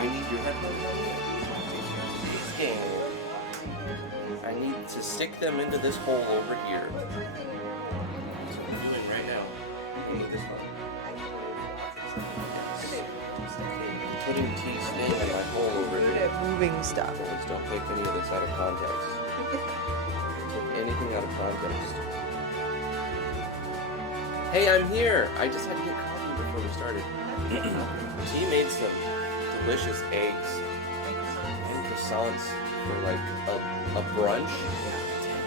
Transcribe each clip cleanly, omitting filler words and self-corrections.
I need your headphones. Okay. I need to stick them into this hole over here. That's what I'm doing right now. I need this one. Yes. Putting tea staying in my hole over here. Moving stuff. Please don't take any of this out of context. Take anything out of context. Hey, I'm here! I just had to get coffee before we started. Tea made some delicious eggs and croissants for like a brunch.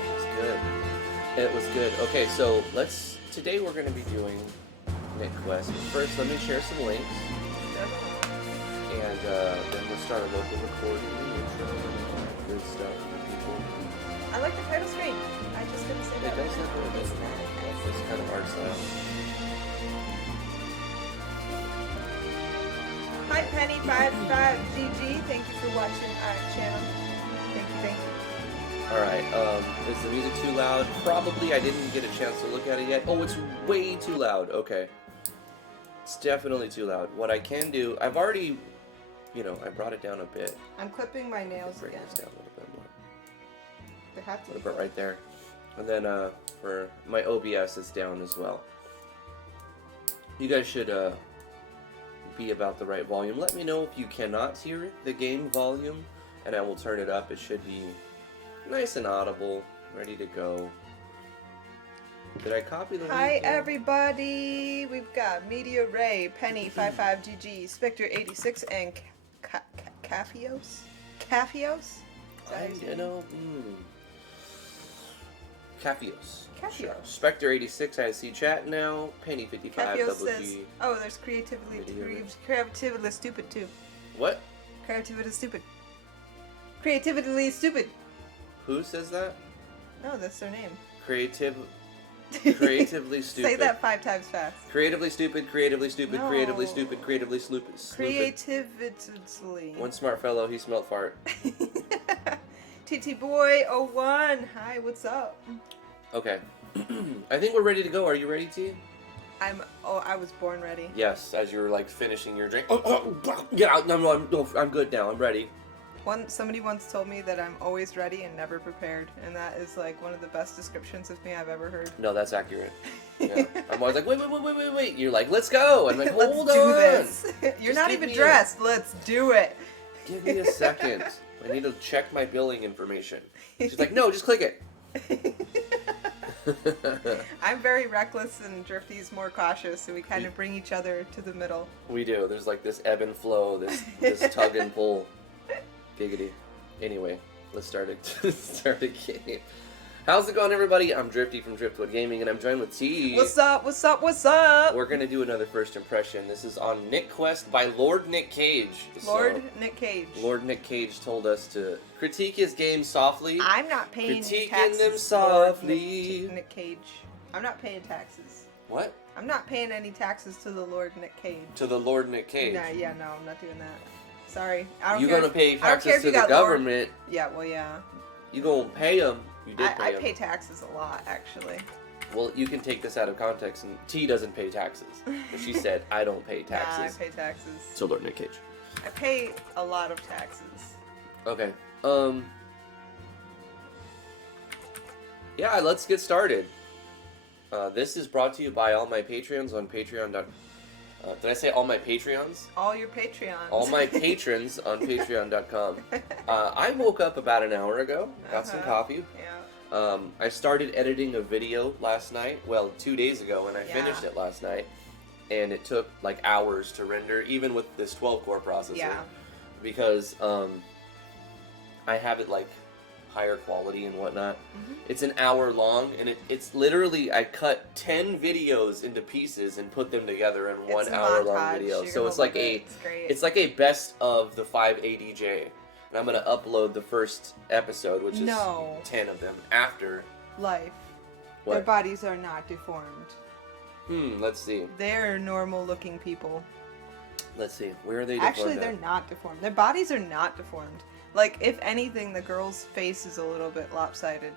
It was good. It was good. Okay, so today we're going to be doing Nick Quest. First, let me share some links. And then we'll start a local recording and intro and good stuff for people. I like the title screen. I just couldn't say that. It does look good, doesn't it? This kind of art style. Hi Penny55GG, thank you for watching our channel. Thank you. Alright, is the music too loud? Probably. I didn't get a chance to look at it yet. Oh, it's way too loud. Okay. It's definitely too loud. What I can do, I've already, I brought it down a bit. I'm clipping my nails Bring again. this down a little bit more. They have to A be little bit right there. And then for my OBS, it's down as well. You guys should be about the right volume. Let me know if you cannot hear the game volume, and I will turn it up. It should be nice and audible, ready to go. Did I copy the link? Hi everybody! We've got Media Ray, Penny55GG, Spectre86, and Cafios? Cafios? Cafios. Cafios. Spectre86, I see chat now. Penny55, Cafios WG. says, oh, there's creatively stupid too. What? Creativity stupid. Creatively stupid. Who says that? No, that's their name. Creatively stupid. Say that 5 times fast. Creatively stupid, creatively stupid, No. creatively stupid, creatively stupid. Creatively. One smart fellow, he smelt fart. TT Boy 01. Hi, what's up? Okay. I think we're ready to go. Are you ready, T? I was born ready. Yes, as you're like finishing your drink. Yeah, I'm good now. I'm ready. Somebody once told me that I'm always ready and never prepared, and that is like one of the best descriptions of me I've ever heard. No, that's accurate. Yeah. I'm always like, wait. You're like, let's go. I'm like, hold Let's on. do this. You're not even dressed. Let's do it. Give me a second. I need to check my billing information. She's like, no, just click it. I'm very reckless and Drifty's more cautious, so we kind of bring each other to the middle. We do. There's like this ebb and flow, this tug and pull. Giggity. Anyway, let's start a game. How's it going, everybody? I'm Drifty from Driftwood Gaming, and I'm joined with T. What's up? What's up? What's up? We're gonna do another first impression. This is on Nick Quest by Lord Nick Cage. Nick Cage. Lord Nick Cage told us to critique his game softly. I'm not paying critiquing taxes. them softly. Nick Cage. I'm not paying taxes. What? I'm not paying any taxes to the Lord Nick Cage. To the Lord Nick Cage. No, I'm not doing that. Sorry. I don't You're care. gonna pay taxes to the government. Yeah, well, yeah. You gonna pay them. You did pay I them. pay taxes a lot, actually. Well, you can take this out of context, and T doesn't pay taxes. But she said, I don't pay taxes. Nah, I pay taxes. So Lord Nick Cage. I pay a lot of taxes. Okay. Yeah, let's get started. This is brought to you by all my Patreons on Patreon. Did I say all my Patreons? All your Patreons. All my patrons on Patreon.com. I woke up about an hour ago, got some coffee. Yeah. I started editing a video last night, 2 days ago, and I finished it last night. And it took like hours to render, even with this 12-core processor. Yeah. Because I have it like higher quality and whatnot. Mm-hmm. It's an hour long, and it's literally, I cut 10 videos into pieces and put them together in one hour-long video. So it's like it's like a best of the 5ADJ. And I'm gonna upload the first episode, which is 10 of them after life. What? Their bodies are not deformed. Let's see. They're normal-looking people. Let's see. Where are they deformed? Actually, they're not deformed. Their bodies are not deformed. Like, if anything, the girl's face is a little bit lopsided.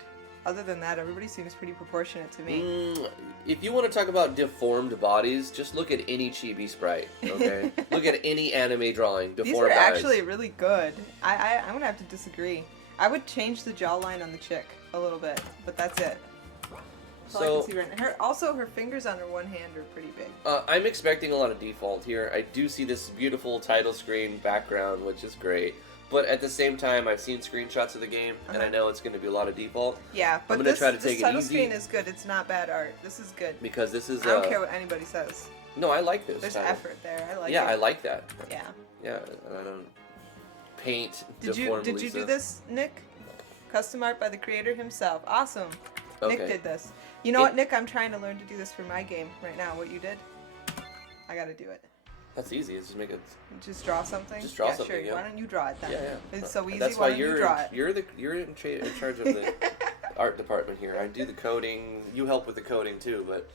other than that, everybody seems pretty proportionate to me. If you want to talk about deformed bodies, just look at any chibi sprite, okay? Look at any anime drawing. Deformed These are eyes. actually really good. I'm gonna have to disagree. I would change the jawline on the chick a little bit, but that's it. That's all I can see right now. Also, her fingers on her one hand are pretty big. I'm expecting a lot of default here. I do see this beautiful title screen background, which is great. But at the same time, I've seen screenshots of the game, and I know it's going to be a lot of default. Yeah, but I'm gonna try to this take title it easy. screen is good. It's not bad art. This is good. Because this is... I don't care what anybody says. No, I like this. There's title. effort there. I like it. Yeah, I like that. Yeah. Yeah, I don't... Paint, Did you do this, Nick? Custom art by the creator himself. Awesome. Okay. Nick did this. You know what, Nick? I'm trying to learn to do this for my game right now. What you did, I got to do it. That's easy. Just make it... Just draw something? Just draw something, Sure. yeah. Why don't you draw it then? Yeah. It's so easy. That's why why don't you draw it? You're in charge of the art department here. I do the coding. You help with the coding too, but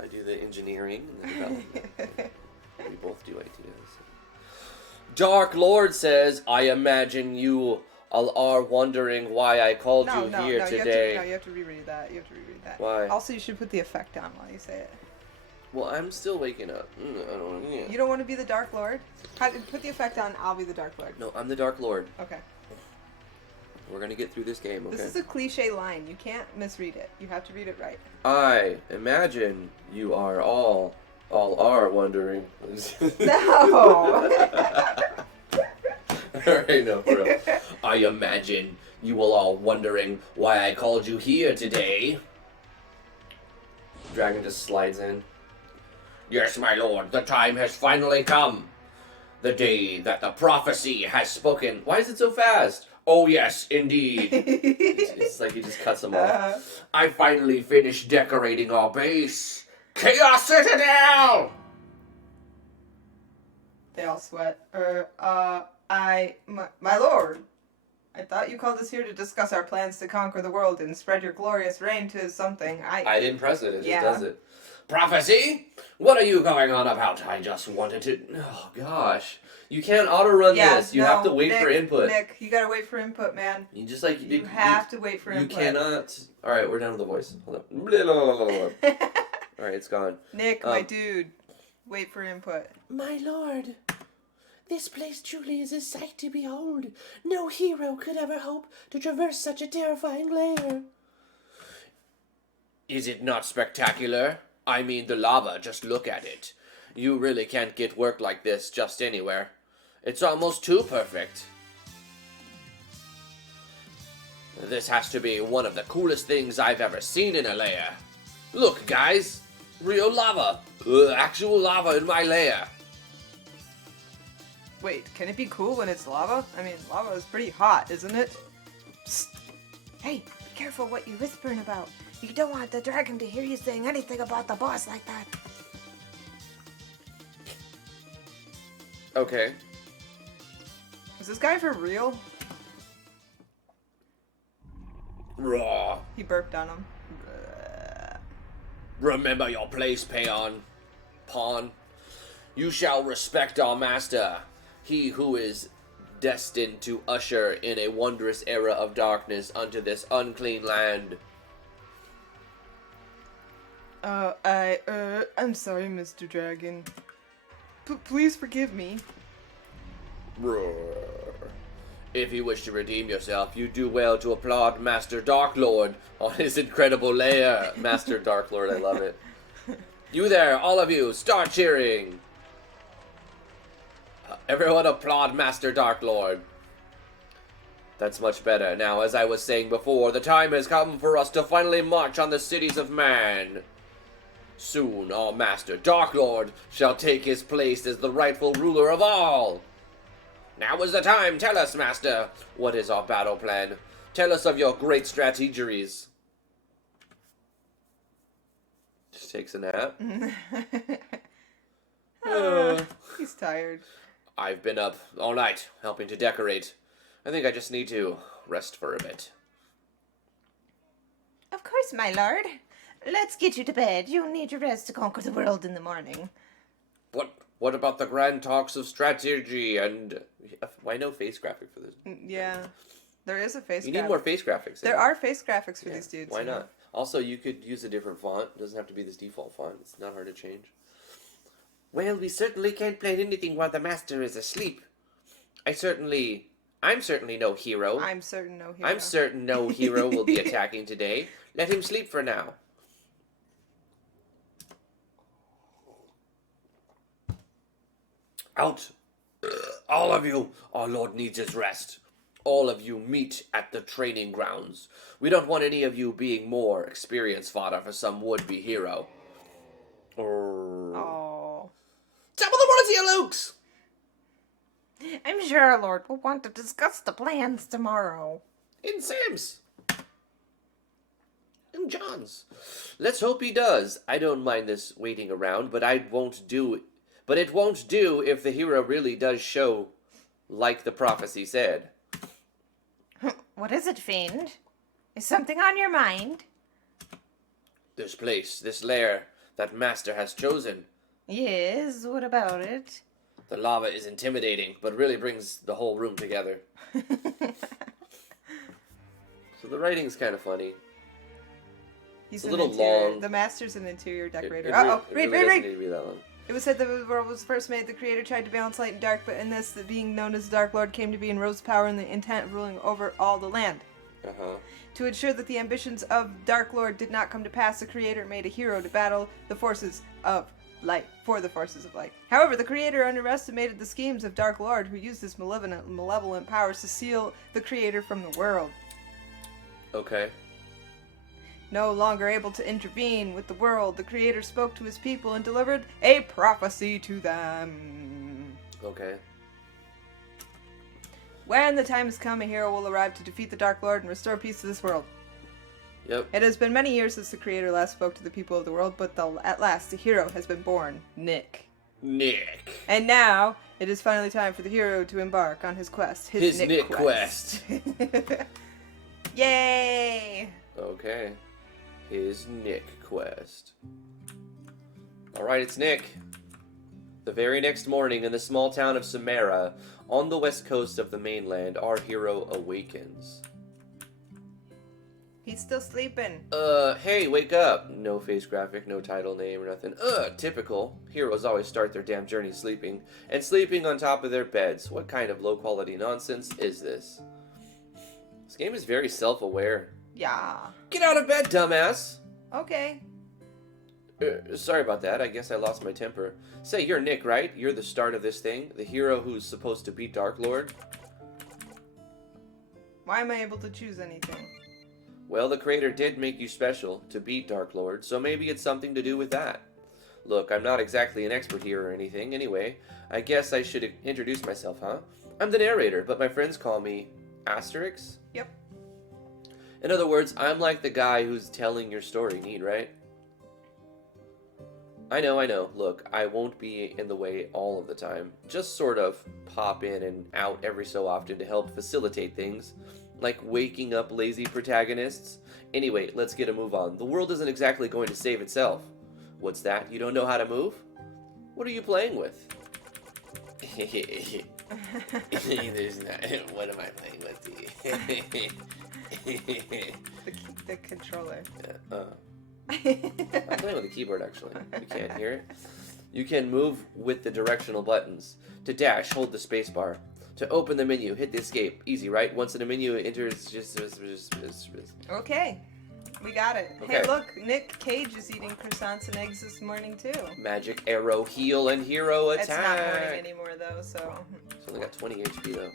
I do the engineering and the development. We both do ideas. Dark Lord says, "I imagine you all are wondering why I called you here today." You have to reread that. You have to reread that. Why? Also, you should put the effect on while you say it. Well, I'm still waking up. I don't. Yeah. You don't want to be the Dark Lord? Put the effect on. I'll be the Dark Lord. No, I'm the Dark Lord. Okay. We're gonna get through this game. Okay. This is a cliche line. You can't misread it. You have to read it right. I imagine you are all are wondering. No. Alright, no, for real. I imagine you will all wondering why I called you here today. Dragon just slides in. Yes, my lord, the time has finally come. The day that the prophecy has spoken. Why is it so fast? Oh, yes, indeed. It's like he just cuts them off. I finally finished decorating our base. Chaos Citadel! They all sweat. My lord, I thought you called us here to discuss our plans to conquer the world and spread your glorious reign to something. I didn't press it, it Yeah. just does it. Prophecy? What are you going on about? I just wanted to... Oh, gosh. You can't auto-run this. You have to wait for input. Nick, you gotta wait for input, man. You just like... You have to wait for input. You cannot... Alright, we're done with the voice. Hold on. Alright, it's gone. Nick, my dude, wait for input. My lord, this place truly is a sight to behold. No hero could ever hope to traverse such a terrifying lair. Is it not spectacular? I mean the lava, just look at it. You really can't get work like this just anywhere. It's almost too perfect. This has to be one of the coolest things I've ever seen in a lair. Look, guys. Real lava. Actual lava in my lair. Wait, can it be cool when it's lava? I mean, lava is pretty hot, isn't it? Psst. Hey, be careful what you're whispering about. You don't want the dragon to hear you saying anything about the boss like that. Okay. Is this guy for real? Raw. He burped on him. Remember your place, Pawn. You shall respect our master, he who is destined to usher in a wondrous era of darkness unto this unclean land. I'm sorry, Mr. Dragon. Please forgive me. Roar. If you wish to redeem yourself, you do well to applaud Master Darklord on his incredible lair. Master Darklord, I love it. You there, all of you, start cheering. Everyone applaud Master Darklord. That's much better. Now, as I was saying before, the time has come for us to finally march on the cities of man. Soon, our Master Darklord shall take his place as the rightful ruler of all. Now is the time. Tell us, Master, what is our battle plan? Tell us of your great strategies. Just takes a nap. He's tired. I've been up all night helping to decorate. I think I just need to rest for a bit. Of course, my lord. Let's get you to bed. You'll need your rest to conquer the world in the morning. What about the grand talks of strategy and... Why no face graphic for this? Yeah. There is a face You graphic. need more face graphics. There are face graphics for these dudes. Why not? Also, you could use a different font. It doesn't have to be this default font. It's not hard to change. Well, we certainly can't plan anything while the master is asleep. I'm certainly no hero. I'm certain no hero. I'm certain no hero will be attacking today. Let him sleep for now. Out. All of you. Our Lord needs his rest. All of you meet at the training grounds. We don't want any of you being more experienced fodder for some would-be hero. Oh. Top of the world to you, Lukes! I'm sure our Lord will want to discuss the plans tomorrow. In Sam's. In John's. Let's hope he does. I don't mind this waiting around, but it won't do if the hero really does show like the prophecy said. What is it, Fiend? Is something on your mind? This place, this lair that Master has chosen. Yes, what about it? The lava is intimidating, but really brings the whole room together. So the writing's kind of funny. He's a an little interior, long. The master's an interior decorator. It Read. doesn't need to be that long. It was said that the world was first made. The creator tried to balance light and dark, but in this, the being known as the Dark Lord came to be in Rose's power and the intent of ruling over all the land. To ensure that the ambitions of Dark Lord did not come to pass, the creator made a hero to battle the forces of light, for the forces of light. However, the creator underestimated the schemes of Dark Lord, who used his malevolent powers to seal the creator from the world. Okay. No longer able to intervene with the world, the creator spoke to his people and delivered a prophecy to them. Okay. When the time has come, a hero will arrive to defeat the Dark Lord and restore peace to this world. Yep. It has been many years since the creator last spoke to the people of the world, but at last the hero has been born, Nick. And now, it is finally time for the hero to embark on his quest. His Nick quest. Yay! Okay. His Nick quest. Alright, it's Nick. The very next morning in the small town of Samara, on the west coast of the mainland, our hero awakens. He's still sleeping. Hey, wake up. No face graphic, no title name or nothing. Typical. Heroes always start their damn journey sleeping. And sleeping on top of their beds. What kind of low-quality nonsense is this? This game is very self-aware. Yeah. Get out of bed, dumbass! Okay. Sorry about that. I guess I lost my temper. Say, you're Nick, right? You're the start of this thing? The hero who's supposed to beat Dark Lord? Why am I able to choose anything? Well, the creator did make you special to beat Dark Lord, so maybe it's something to do with that. Look, I'm not exactly an expert here or anything. Anyway, I guess I should introduce myself, huh? I'm the narrator, but my friends call me Asterix? Yep. In other words, I'm like the guy who's telling your story. Neat, right? I know. Look, I won't be in the way all of the time. Just sort of pop in and out every so often to help facilitate things. Like waking up lazy protagonists. Anyway, let's get a move on. The world isn't exactly going to save itself. What's that? You don't know how to move? What are you playing with? There's not. What am I playing with? The controller. I'm playing with a keyboard, actually. You can't hear it. You can move with the directional buttons. To dash, hold the spacebar. To open the menu, hit the escape. Easy, right? Once in the menu enters, just... Okay. We got it. Okay. Hey, look. Nickage is eating croissants and eggs this morning, too. Magic arrow, heal, and hero attack. It's not morning anymore, though, so... He's only got 20 HP, though.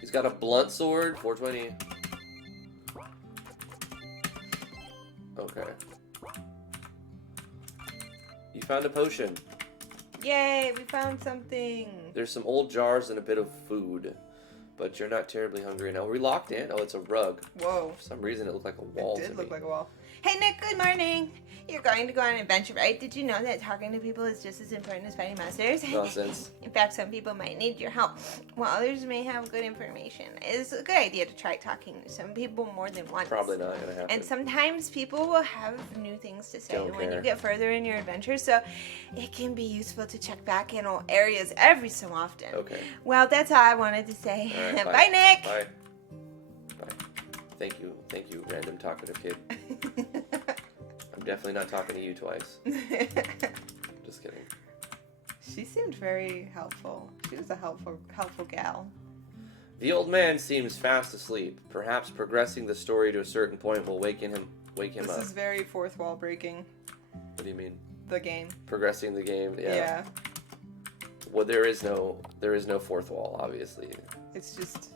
He's got a blunt sword, 420. Okay. You found a potion. Yay, we found something. There's some old jars and a bit of food. But you're not terribly hungry now. Are we locked in? Oh, it's a rug. Whoa. For some reason, it looked like a wall It to did me. look like a wall. Hey, Nick, good morning. You're going to go on an adventure, right? Did you know that talking to people is just as important as fighting monsters? Nonsense. In fact, some people might need your help, while others may have good information. It's a good idea to try talking to some people more than once. Probably not gonna happen. And sometimes people will have new things to say Don't when you care. get further in your adventure, so it can be useful to check back in old areas every so often. Okay. Well, that's all I wanted to say. All right, Bye, Nick. Bye. thank you, random talkative kid. I'm definitely not talking to you twice. Just kidding. She seemed very helpful. She was a helpful gal. The old man seems fast asleep. Perhaps progressing the story to a certain point will wake him up. This is very fourth wall breaking. What do you mean? The game. Progressing the game, yeah. Yeah. Well, there is no fourth wall, obviously. It's just.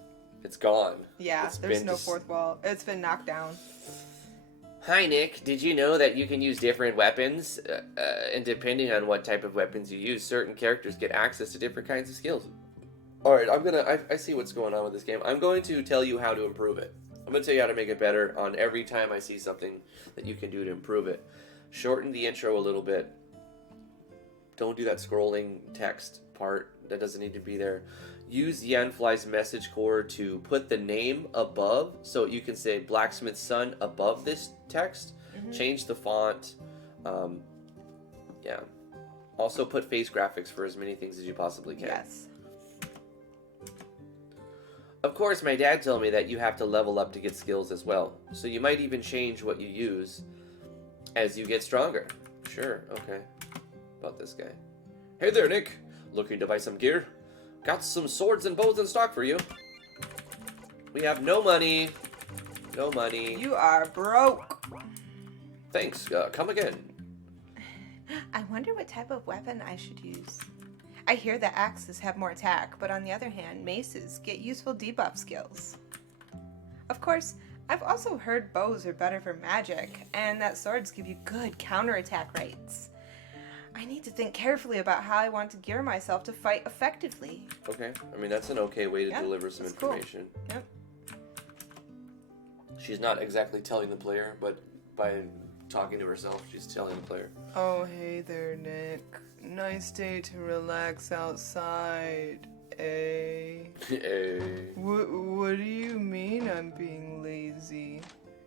It's gone. Yeah, there's no fourth wall. It's been knocked down. Hi, Nick. Did you know that you can use different weapons? And depending on what type of weapons you use, certain characters get access to different kinds of skills. Alright, I see what's going on with this game. I'm going to tell you how to improve it. I'm going to tell you how to make it better on every time I see something that you can do to improve it. Shorten the intro a little bit. Don't do that scrolling text part. That doesn't need to be there. Use Yanfly's message core to put the name above, so you can say Blacksmith's Son above this text. Mm-hmm. Change the font. Yeah. Also put face graphics for as many things as you possibly can. Yes. Of course, my dad told me that you have to level up to get skills as well. So you might even change what you use as you get stronger. Sure, okay. About this guy. Hey there, Nick. Looking to buy some gear? Got some swords and bows in stock for you. We have no money. No money. You are broke. Thanks. Come again. I wonder what type of weapon I should use. I hear that axes have more attack, but on the other hand, maces get useful debuff skills. Of course, I've also heard bows are better for magic, and that swords give you good counterattack rates. I need to think carefully about how I want to gear myself to fight effectively. Okay, I mean, that's an okay way to deliver some information. Cool. Yep. She's not exactly telling the player, but by talking to herself, she's telling the player. Oh, hey there, Nick. Nice day to relax outside, eh? What do you mean I'm being lazy?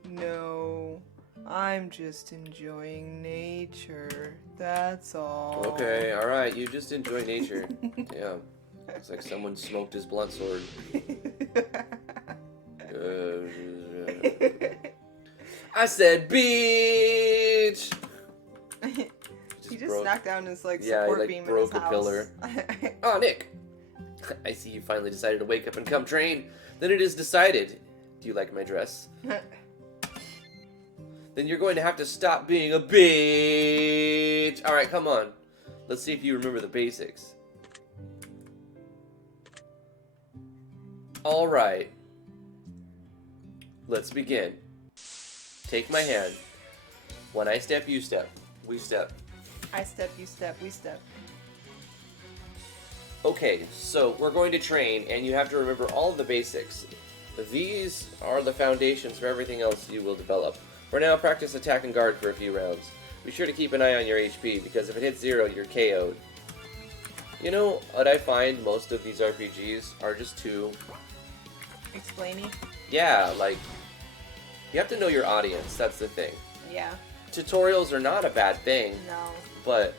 No, I'm just enjoying nature. That's all. Okay, alright, you just enjoy nature. Yeah. It's like someone smoked his blunt sword. I said beach! He just knocked down his support beam in his house. A pillar. Oh, Nick! I see you finally decided to wake up and come train. Then it is decided. Do you like my dress? Then you're going to have to stop being a bitch. Alright, come on. Let's see if you remember the basics. Alright. Let's begin. Take my hand. When I step, you step. We step. I step, you step, we step. Okay, so we're going to train, and you have to remember all of the basics. These are the foundations for everything else you will develop. For now, practice attack and guard for a few rounds. Be sure to keep an eye on your HP, because if it hits 0, you're KO'd. You know, what I find most of these RPGs are just too... explainy? Yeah, like, you have to know your audience, that's the thing. Yeah. Tutorials are not a bad thing. No. But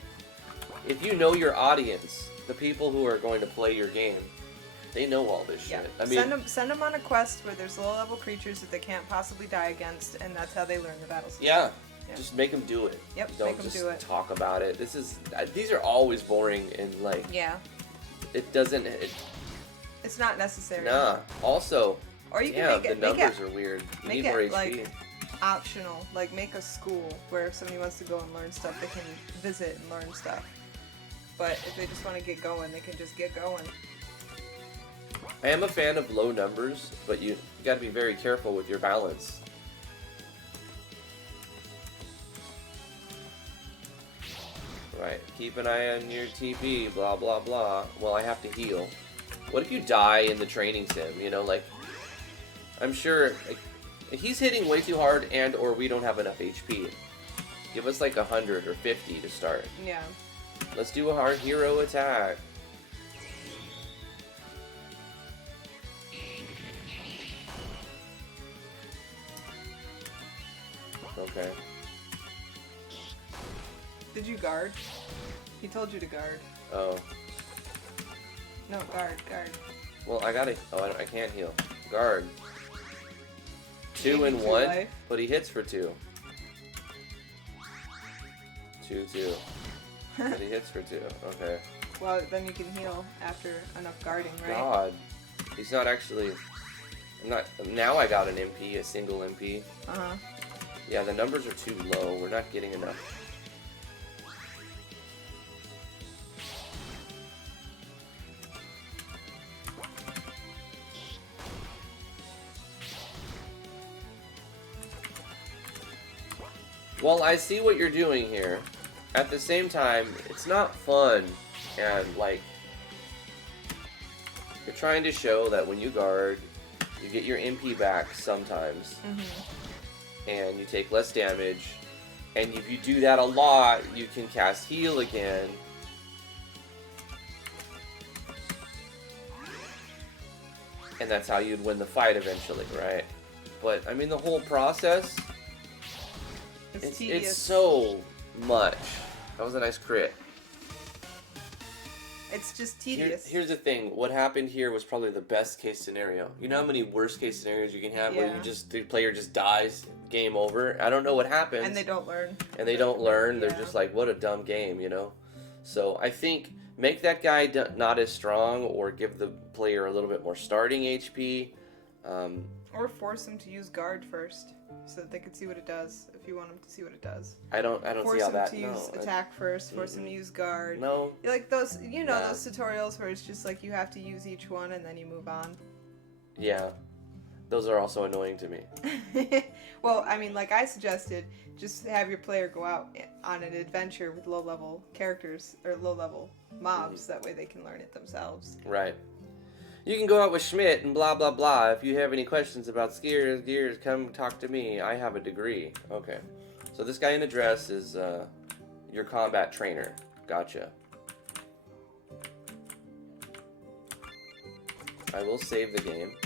if you know your audience, the people who are going to play your game, they know all this shit. I mean, send them on a quest where there's low-level creatures that they can't possibly die against, and that's how they learn the battle skills. Yeah. Just make them do it. Yep, Don't make them just do it. talk about it. These are always boring and like. Yeah. It doesn't. It's not necessary. Nah. Also. Or you can the numbers are weird. You need more HP. Like optional. Like make a school where if somebody wants to go and learn stuff, they can visit and learn stuff. But if they just want to get going, they can just get going. I am a fan of low numbers, but you got to be very careful with your balance. Right, keep an eye on your TP, blah blah blah. Well, I have to heal. What if you die in the training sim, you know, like... I'm sure... Like, he's hitting way too hard and or we don't have enough HP. Give us like 100 or 50 to start. Yeah. Let's do a hard hero attack. Okay. Did you guard? He told you to guard. Oh. No, guard. Well, I gotta... Oh, I can't heal. Guard. 2 and 2 1, life. but he hits for 2. 2, 2. But he hits for 2. Okay. Well, then you can heal after enough guarding, right? God. He's not actually... I'm not... Now I got an MP, a single MP. Uh-huh. Yeah, the numbers are too low. We're not getting enough. Well, I see what you're doing here. At the same time, it's not fun. And, like, you're trying to show that when you guard, you get your MP back sometimes. And you take less damage. And if you do that a lot, you can cast heal again. And that's how you'd win the fight eventually, right? But, I mean, the whole process... It's so much. That was a nice crit. It's just tedious. Here's the thing. What happened here was probably the best case scenario. You know how many worst case scenarios you can have where the player just dies, game over? I don't know what happens. And they don't learn. And they don't learn. They're just like, what a dumb game, you know? So I think make that guy not as strong, or give the player a little bit more starting HP. Or force them to use guard first, so that they can see what it does. If you want them to see what it does, I don't see how that. Force them to use attack first. Force them to use guard. No. Like those, you know, those tutorials where it's just like you have to use each one and then you move on. Yeah, those are also annoying to me. Well, I mean, like I suggested, just have your player go out on an adventure with low-level characters or low-level mobs. That way they can learn it themselves. Right. You can go out with Schmidt and blah, blah, blah. If you have any questions about gears, come talk to me. I have a degree. Okay. So this guy in the dress is your combat trainer. Gotcha. I will save the game.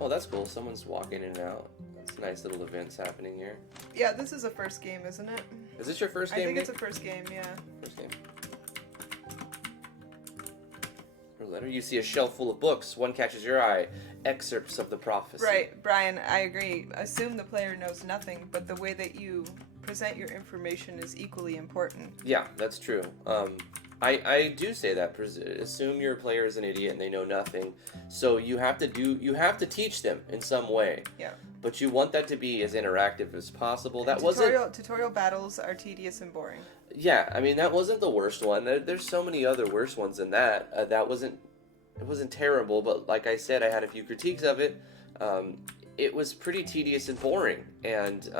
Oh, that's cool. Someone's walking in and out. That's nice little events happening here. Yeah, this is a first game, isn't it? Is this your first game, I think Nick? it's a first game, yeah. First game. Letter. You see a shelf full of books. One catches your eye. Excerpts of the prophecy. Right, Brian, I agree. Assume the player knows nothing, but the way that you present your information is equally important. Yeah, that's true. I do say that. Assume your player is an idiot and they know nothing. So you have to teach them in some way. Yeah. But you want that to be as interactive as possible. Tutorial battles are tedious and boring. Yeah, I mean that wasn't the worst one. There's so many other worse ones than that. It wasn't terrible, but like I said, I had a few critiques of it. It was pretty tedious and boring, and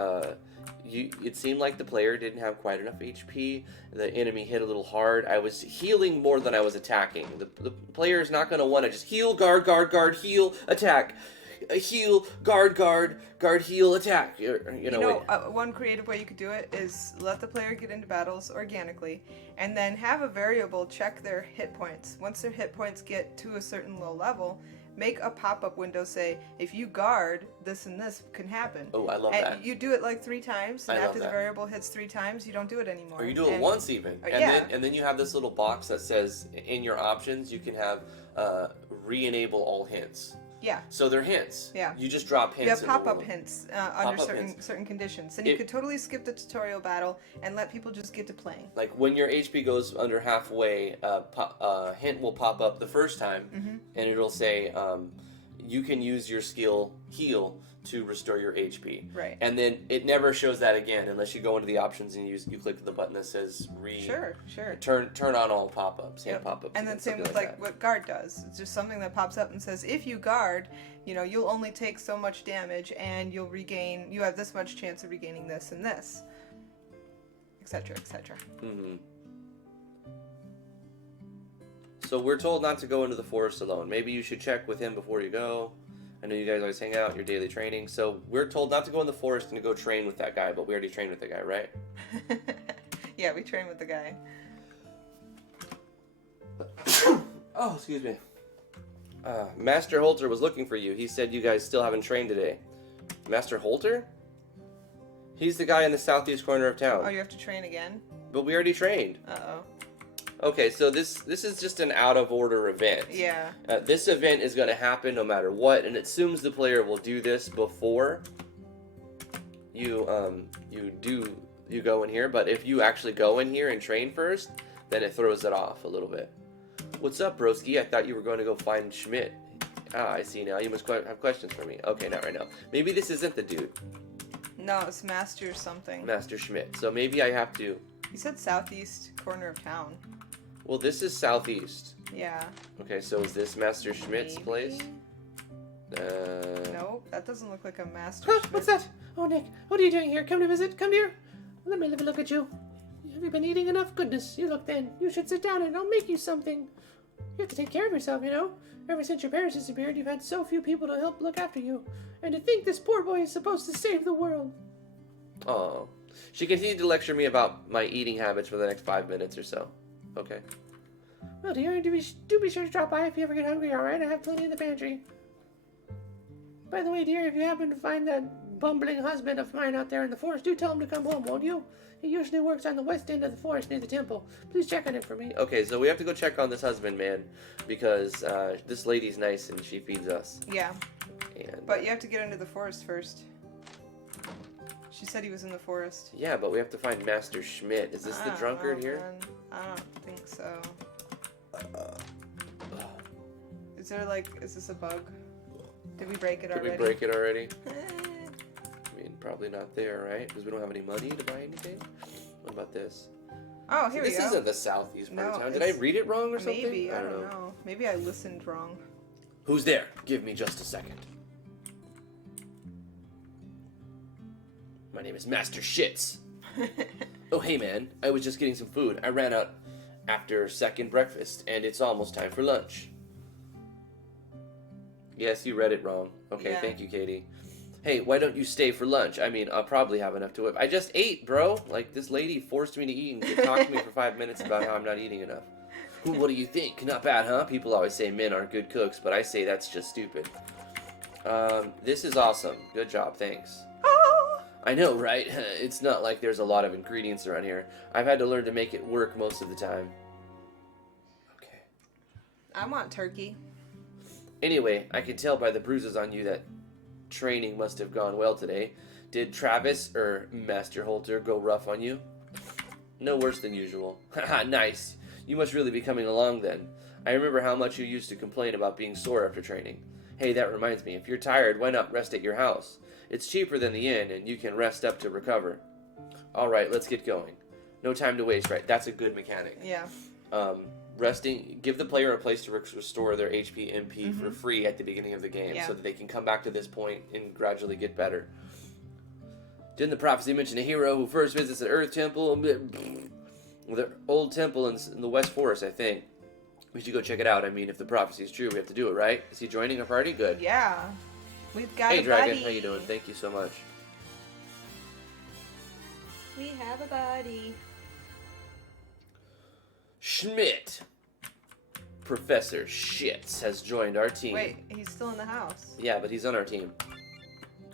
it seemed like the player didn't have quite enough HP. The enemy hit a little hard. I was healing more than I was attacking. The player is not going to want to just heal, guard, heal, attack. Heal, guard, heal, attack. One creative way you could do it is let the player get into battles organically, and then have a variable check their hit points. Once their hit points get to a certain low level, make a pop-up window say, if you guard, this and this can happen. Oh, I love and that. You do it like 3 times, and after the variable hits 3 times, you don't do it anymore. Or you do it once even. And then you have this little box that says, in your options, you can have re-enable all hints. Yeah. So they're hints. Yeah. You just drop hints. You have pop-up hints under certain conditions. And you could totally skip the tutorial battle and let people just get to playing. Like when your HP goes under halfway, hint will pop up the first time, and it'll say, you can use your skill heal to restore your HP. Right. And then it never shows that again unless you go into the options and you click the button that says Sure. Turn on all pop-ups. Yep. Pop-ups. And then same with like what guard does. It's just something that pops up and says, if you guard, you'll only take so much damage and you have this much chance of regaining this and this, etc., etc. Mm-hmm. So we're told not to go into the forest alone. Maybe you should check with him before you go. I know you guys always hang out, your daily training. So we're told not to go in the forest and to go train with that guy, but we already trained with the guy, right? Yeah, we trained with the guy. Oh, excuse me. Master Holter was looking for you. He said you guys still haven't trained today. Master Holter? He's the guy in the southeast corner of town. Oh, you have to train again? But we already trained. Uh-oh. Okay, so this is just an out of order event. Yeah. This event is going to happen no matter what, and it assumes the player will do this before you go in here. But if you actually go in here and train first, then it throws it off a little bit. What's up, broski? I thought you were going to go find Schmidt. Ah, I see now. You must have questions for me. Okay, not right now. Maybe this isn't the dude. No, it's Master something. Master Schmidt. So maybe I have to... He said southeast corner of town. Well, this is southeast. Yeah. Okay, so is this Master Schmidt's Maybe? place? Nope, that doesn't look like a Master Huh, Schmidt. what's that? Oh, Nick, what are you doing here? Come to visit? Come here. Let me have a look at you. Have you been eating enough? Goodness, you look thin. You should sit down and I'll make you something. You have to take care of yourself, you know. Ever since your parents disappeared, you've had so few people to help look after you. And to think this poor boy is supposed to save the world. Oh. She continued to lecture me about my eating habits for the next 5 minutes or so. Okay. Well, dear, do be sure to drop by if you ever get hungry, alright? I have plenty in the pantry. By the way, dear, if you happen to find that bumbling husband of mine out there in the forest, do tell him to come home, won't you? He usually works on the west end of the forest near the temple. Please check on him for me. Okay, so we have to go check on this husband, man, because this lady's nice and she feeds us. Yeah, And but you have to get into the forest first. She said he was in the forest. yeah, but we have to find Master Schmidt. Is this I the don't drunkard know, here? man. I don't think so. Is there is this a bug? Did we break it Did already? we break it already? I mean, probably not there, right? Because we don't have any money to buy anything. What about this? Oh, here we This go. isn't the southeast part No, of town. Did I it's- read it wrong or something? Maybe, I don't know. Maybe I listened wrong. Who's there? Give me just a second. My name is Master Shits. Oh, hey, man. I was just getting some food. I ran out after second breakfast, and it's almost time for lunch. Yes, you read it wrong. Okay, Yeah. thank you, Katie. Hey, why don't you stay for lunch? I mean, I'll probably have enough to whip. I just ate, bro. Like, this lady forced me to eat and talked to me for 5 minutes about how I'm not eating enough. Ooh, what do you think? Not bad, huh? People always say men aren't good cooks, but I say that's just stupid. This is awesome. Good job, thanks. I know, right? It's not like there's a lot of ingredients around here. I've had to learn to make it work most of the time. Okay. I want turkey. Anyway, I can tell by the bruises on you that training must have gone well today. Did Travis, or Master Holter, go rough on you? No worse than usual. Haha, nice. You must really be coming along then. I remember how much you used to complain about being sore after training. Hey, that reminds me, if you're tired, why not rest at your house? It's cheaper than the inn, and you can rest up to recover. Alright, let's get going. No time to waste, right? That's a good mechanic. Yeah. Resting, give the player a place to restore their HP MP for free at the beginning of the game, Yeah. so that they can come back to this point and gradually get better. Didn't the prophecy mention a hero who first visits the Earth Temple? The old temple in the West Forest, I think. We should go check it out. I mean, if the prophecy is true, we have to do it, right? Is he joining our party? Good. Yeah. We've got Hey, a Dragon, buddy. how you doing? Thank you so much. We have a buddy. Schmidt. Professor Shits has joined our team. Wait, he's still in the house. Yeah, but he's on our team.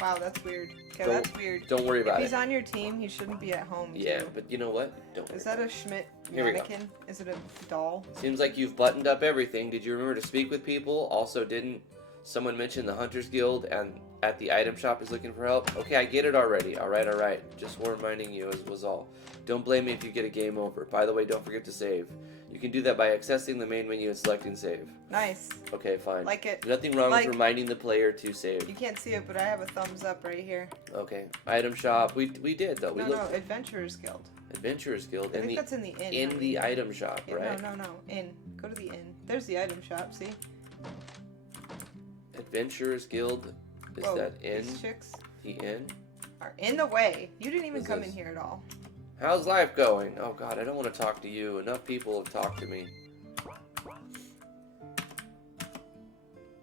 Wow, that's weird. Okay, Don't- that's weird. Don't worry If about he's it. on your team, he shouldn't be at home. Yeah, too. but you know what? Don't worry. Is that a Schmidt Here we go. mannequin? Is it a doll? Seems like you've buttoned up everything. Did you remember to speak with people? Also, didn't someone mention the Hunters Guild and at the item shop is looking for help? Okay, I get it already. Alright. Just reminding you as was all. Don't blame me if you get a game over. By the way, don't forget to save. You can do that by accessing the main menu and selecting save. Nice. Okay, fine. Like it. Nothing wrong Like- with reminding the player to save. You can't see it, but I have a thumbs up right here. Okay. Item shop. We did though. We No, looked Adventurers Guild. Adventurers Guild I in think the that's in the inn. in not the the item shop, Yeah, right? No. Inn. Go to the inn. There's the item shop. See? Adventurers Guild. Is Whoa, that in These chicks the inn? are in the way. You didn't even What's come this? in here at all. How's life going? Oh god, I don't want to talk to you. Enough people have talked to me.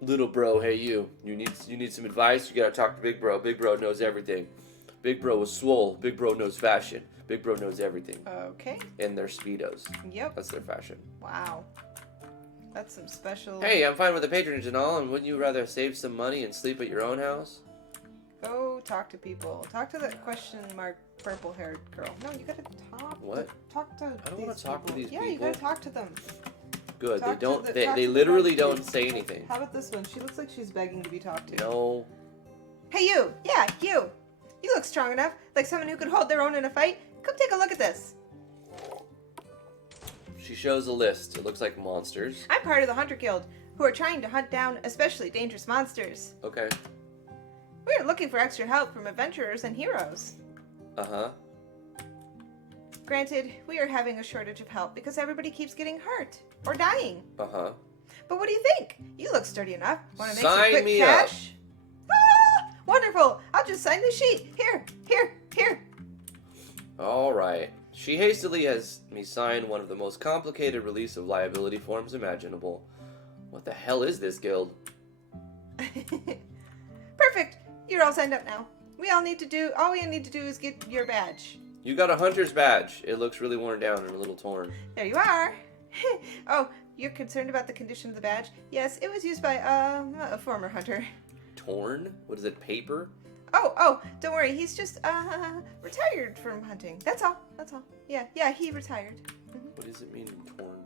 Little bro, hey you. You need some advice? You gotta talk to Big Bro. Big Bro knows everything. Big Bro was swole. Big Bro knows fashion. Big Bro knows everything. Okay. And their speedos. Yep. That's their fashion. Wow. That's some special. Hey, I'm fine with the patronage and all, and wouldn't you rather save some money and sleep at your own house? Go talk to people. Talk to that question mark purple-haired girl. No, you gotta talk. What? Talk to. I don't want to talk to these Yeah, people. you gotta talk to them. Good. Talk They don't. to the- They talk to the literally dog don't too. say anything. How about this one? She looks like she's begging to be talked to. No. Hey, you! Yeah, you! You look strong enough, like someone who could hold their own in a fight. Come take a look at this. She shows a list. It looks like monsters. I'm part of the Hunter Guild, who are trying to hunt down especially dangerous monsters. Okay. We are looking for extra help from adventurers and heroes. Uh-huh. Granted, we are having a shortage of help because everybody keeps getting hurt or dying. Uh-huh. But what do you think? You look sturdy enough. Want to make Sign some quick me cash? Ah, wonderful! I'll just sign the sheet. Here, here, here. All right. She hastily has me sign one of the most complicated release of liability forms imaginable. What the hell is this guild? Perfect. You're all signed up now. All we need to do is get your badge. You got a hunter's badge. It looks really worn down and a little torn. There you are. Oh, you're concerned about the condition of the badge? Yes, it was used by a former hunter. Torn? What is it, paper? Oh, don't worry. He's just retired from hunting. That's all. Yeah, he retired. What does it mean, torn?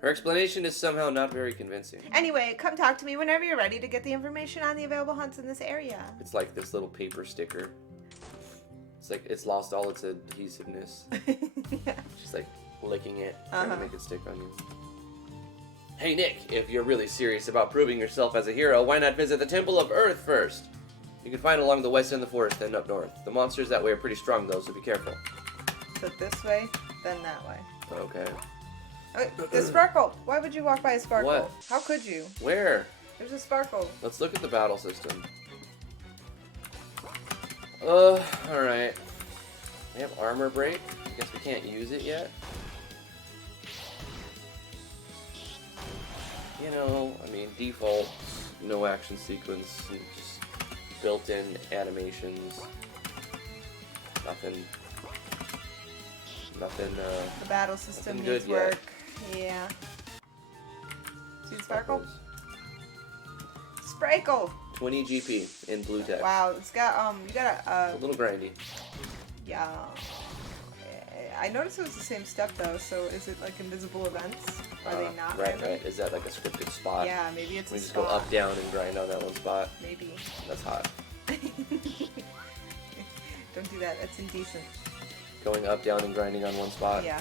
Her explanation is somehow not very convincing. Anyway, come talk to me whenever you're ready to get the information on the available hunts in this area. It's like this little paper sticker. It's like it's lost all its adhesiveness. Yeah. Just like licking it, trying to Uh-huh. make it stick on you. Hey Nick, if you're really serious about proving yourself as a hero, why not visit the Temple of Earth first? You can find along the west end of the forest and up north. The monsters that way are pretty strong though, so be careful. So this way, then that way. Okay. The sparkle. Why would you walk by a sparkle? What? How could you? Where? There's a sparkle. Let's look at the battle system. Alright. We have armor break. I guess we can't use it yet. You know, I mean, default, no action sequence, and just built-in animations. Nothing, The battle system Nothing needs good yet. work. Yeah. See the sparkle? Sparkle. 20 GP in blue text. Wow, it's got you got A little grindy. yeah. I noticed it was the same step though. So is it like invisible events? Are they not? Right, random? right. Is that like a scripted spot? Yeah, maybe it's We a just spot. go up, down, and grind on that one spot. Maybe. That's hot. Don't do that. That's indecent. Going up, down, and grinding on one spot. Yeah.